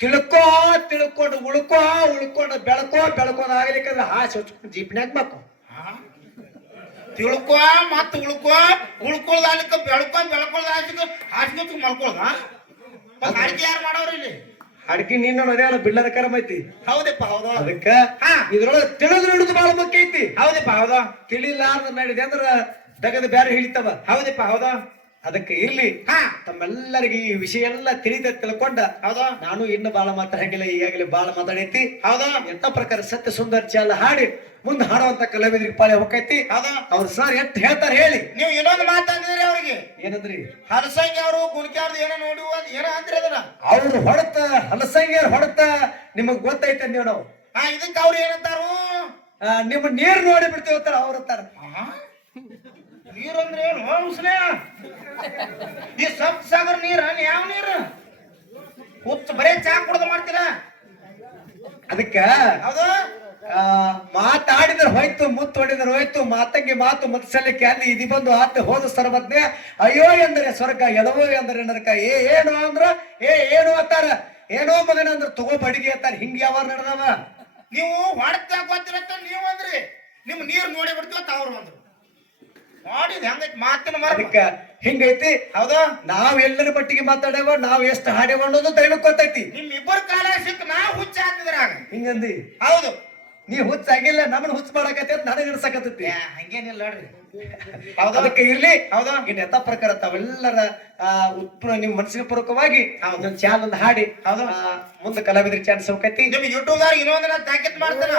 ತಿಳ್ಕೋ ತಿಳ್ಕೊಂಡು ಉಳ್ಕೋ ಉಳ್ಕೊಂಡು ಬೆಳಕೋ ಬೆಳಕೋದ್ ಆಗ್ಲಿಕ್ಕಂದ್ರೆ ಹಾಸಿ ಹಚ್ಕೊಂಡು ಜೀಪ್ನ್ಯಾಗ ಹಾ? ತಿಳ್ಕೊ ಉಳ್ಕೋ ಉಳ್ಕೊ ಉಳ್ಕೊಳ್ದ ಅಲ್ಲಿಕ ಬೆಳ್ಕೊ ಬೆಳ್ಕೊಳ್ದ ಹಾಸಿಗೆ ಹಾಸಿಗೆ ಮಲ್ಕೊಳ್ದ? ಅಡ್ಗೆ ಯಾರು ಮಾಡೋರು ಇಲ್ಲಿ? ಅಡ್ಗಿ ನೀನು ಅದೇನ ಬಿಳ್ಳದ ಕರಮ್ ಐತಿ. ಹೌದಪ್ಪ ಹೌದ. ಅದಕ್ಕ ಇದ್ರೊಳಗ ಇದ್ರೊಳಗೆ ತಿಳಿದು ಹಿಡಿದು ಬಹಳ ಮುಖ್ಯ ಐತಿ. ಹೌದಪ್ಪ ಹೌದ. ತಿಳಿಲಾರ್ದ ನಡೆದೆ ಅಂದ್ರ ದಗದ ಬ್ಯಾರೆ ಹಿಡಿತವ. ಹೌದಪ್ಪ ಹೌದು. ಅದಕ್ಕೆ ಇರ್ಲಿ. ಹಾ. ತಮ್ಮೆಲ್ಲರಿಗೆ ಈ ವಿಷಯ ಎಲ್ಲ ತಿಳಿದ ತಿಳ್ಕೊಂಡ ಹೌದಾ? ನಾನು ಇನ್ನು ಬಾಳ ಮಾತಾಡಂಗಿಲ್ಲ ಈಗಾಗಲೇ ಬಾಳ ಮಾತಾಡೈತಿ. ಹೌದಾ? ಎಂತ ಪ್ರಕಾರ ಸತ್ಯ ಸುಂದರ ಚಾಲ ಹಾಡಿ ಮುಂದೆ ಹಾಡುವಂತ ಕಲಾವಿದ್ರಿಗೆ ಪಾಳೆ ಹೋಗೈತಿ. ಹೌದಾ? ಅವ್ರು ಸರ್ ಎಷ್ಟ್ ಹೇಳ್ತಾರೆ ಹೇಳಿ. ನೀವು ಇನ್ನೊಂದು ಮಾತಾಡಿದ್ರಿ ಅವ್ರಿಗೆ. ಏನಂದ್ರಿ? ಹಲಸಂಗಿ ಅವರು ಗುಣಕ್ಯಾರ್ದು ಏನೋ ನೋಡಿ ಏನೋ ಅಂದ್ರೆ ಅದನ್ನ? ಅವ್ರು ಹೊಡತ ಹಲಸಂಗಿಯರ್ ಹೊಡೆತ ನಿಮಗ್ ಗೊತ್ತೈತೆ ನೀವು ನಾವು. ಹಾ ಇದಕ್ಕೆ ಅವ್ರು ಏನಂತಾರು ನಿಮ್ಮ ನೀರ್ ನೋಡಿ ಬಿಡ್ತೀವಿ ಅಂತಾರ ಅವ್ರ ಅಂತಾರ. ನೀರಂದ್ರೆ ಏನು? ಉಸ್ನೆ? ಈ ಸಪ್ ಸಾಗರ್ ನೀರ ಯಾವ ನೀರು? ಹುಚ್ಚ ಬರೇ ಚಾ ಕುಡ್ದು ಮಾಡ್ತೀರ? ಅದಕ್ಕ ಹೌದು. ಮಾತಾಡಿದ್ರೆ ಹೋಯ್ತು ಮುತ್ತು ಹೊಡಿದ್ರೆ ಹೋಯ್ತು ಮಾತಂಗಿ ಮಾತು ಮತ್ಸಲಿಕ್ಕೆ ಅಲ್ಲಿ ಇದು ಬಂದು ಆತ ಹೋದ ಸರ್ವಜ್ಞೆ. ಅಯ್ಯೋ ಎಂದ್ರೆ ಸ್ವರ್ಗ ಎಲ್ಲವೋ ಎಂದ್ರೆ ನರಕ. ಏ ಏನು ಅಂದ್ರ ಏ ಏನು ಅತ್ತಾರ ಏನೋ ಮಗನ ಅಂದ್ರೆ ತಗೋ ಬಡಿಗೆ ಅತ್ತಾರ ಹಿಂಗ ಯಾವ ನಡೆದವ? ನೀವು ಹೊಡ್ತಾ ಗೊತ್ತಿರತ್ತ ನೀವು ಅಂದ್ರಿ. ನಿಮ್ ನೀರ್ ನೋಡಿ ಬಿಡ್ತೀವ ತಾವ್ರು ಅಂದ್ರು. ಮಾಡಿದ್ ಹೆಂಗೈತಿ ಮಾತಿನ ಮರ ಅದಕ್ಕ ಹಿಂಗೈತಿ ಹೌದಾ? ನಾವ್ ಎಲ್ಲರ ಮಟ್ಟಿಗೆ ಮಾತಾಡ್ಯಾವ ನಾವ್ ಎಷ್ಟು ಹಾಡ್ಯಾವ ಅನ್ನೋದು ದೈವಕ್ ಗೊತ್ತೈತಿ. ನಿಮ್ ಇಬ್ಬರು ಕಾಲ ಸಿಕ್ಕ ನಾ ಹುಚ್ಚ ಹಾಕಿದ್ರಾಗ ಹಿಂಗಂದಿ? ಹೌದು. ನೀ ಹುಚ್ಚ ಆಗಿಲ್ಲ ನಮ್ಮನ್ನ ಹುಚ್ಚ ಮಾಡಕತ್ತೆ ಅಂತ ನನಗೆ ಇರ್ಸಕತ್ತೈತಿ ಹಂಗೇನಿಲ್ಲ ನೋಡ್ರಿ. ಹೌದಾ? ಅದಕ್ಕೆ ಇರ್ಲಿ ಹೌದಾ? ಇನ್ ಯಥ ಪ್ರಕಾರ ತಾವೆಲ್ಲರ ಆ, ಉತ್ಪನ್ನ ನಿಮ್ಮ ಮನಸ್ಸಿನ ಪೂರ್ವಕವಾಗಿ ಚಾನಲ್ ಹಾಡಿ ಹೌದು. ಮುಂದೆ ಕಲಾವಿದ್ರಿಗೆ ಚಾನ್ಸ್ ಹೋಗೈತಿ ನಿಮ್ ಯೂಟ್ಯೂಬ್ ಇನ್ನೊಂದ್ ತಾಕೀತ್ ಮಾಡ್ತಾನ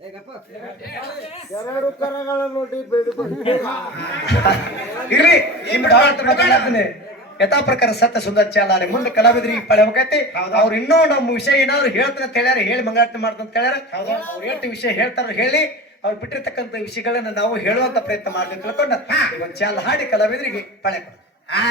ಎರಡು ಕರಗಳ ನೋಡಿ ಇರ್ಲಿ ಈ ಯಥಾ ಪ್ರಕಾರ ಸತ್ಯ ಸುಂದರ ಚಾಲಾರಿ ಮುಂದೆ ಕಲಾವಿದ್ರಿಗೆ ಪಳೆ ಹೋಗೈತಿ. ಅವ್ರು ಇನ್ನೂ ನಮ್ಮ ವಿಷಯ ಏನಾದ್ರು ಹೇಳ್ತಾನೆ ಅಂತ ಹೇಳ್ಯಾರ ಹೇಳಿ ಮಂಗಳಾರತಿ ಮಾಡ್ತಂತ ಅಂತ ಹೇಳ್ಯಾರ. ಅವ್ರು ಎಷ್ಟು ವಿಷಯ ಹೇಳ್ತಾರ ಹೇಳಿ ಅವ್ರು ಬಿಟ್ಟಿರ್ತಕ್ಕಂಥ ವಿಷಯಗಳನ್ನ ನಾವು ಹೇಳುವಂತ ಪ್ರಯತ್ನ ಮಾಡ್ತೀವಿ ತಿಳ್ಕೊಂಡು ಒಂದು ಚಾಲ ಹಾಡಿ ಕಲಾವಿದರಿಗೆ ಪಳೆ ಕೊಡ. ಆ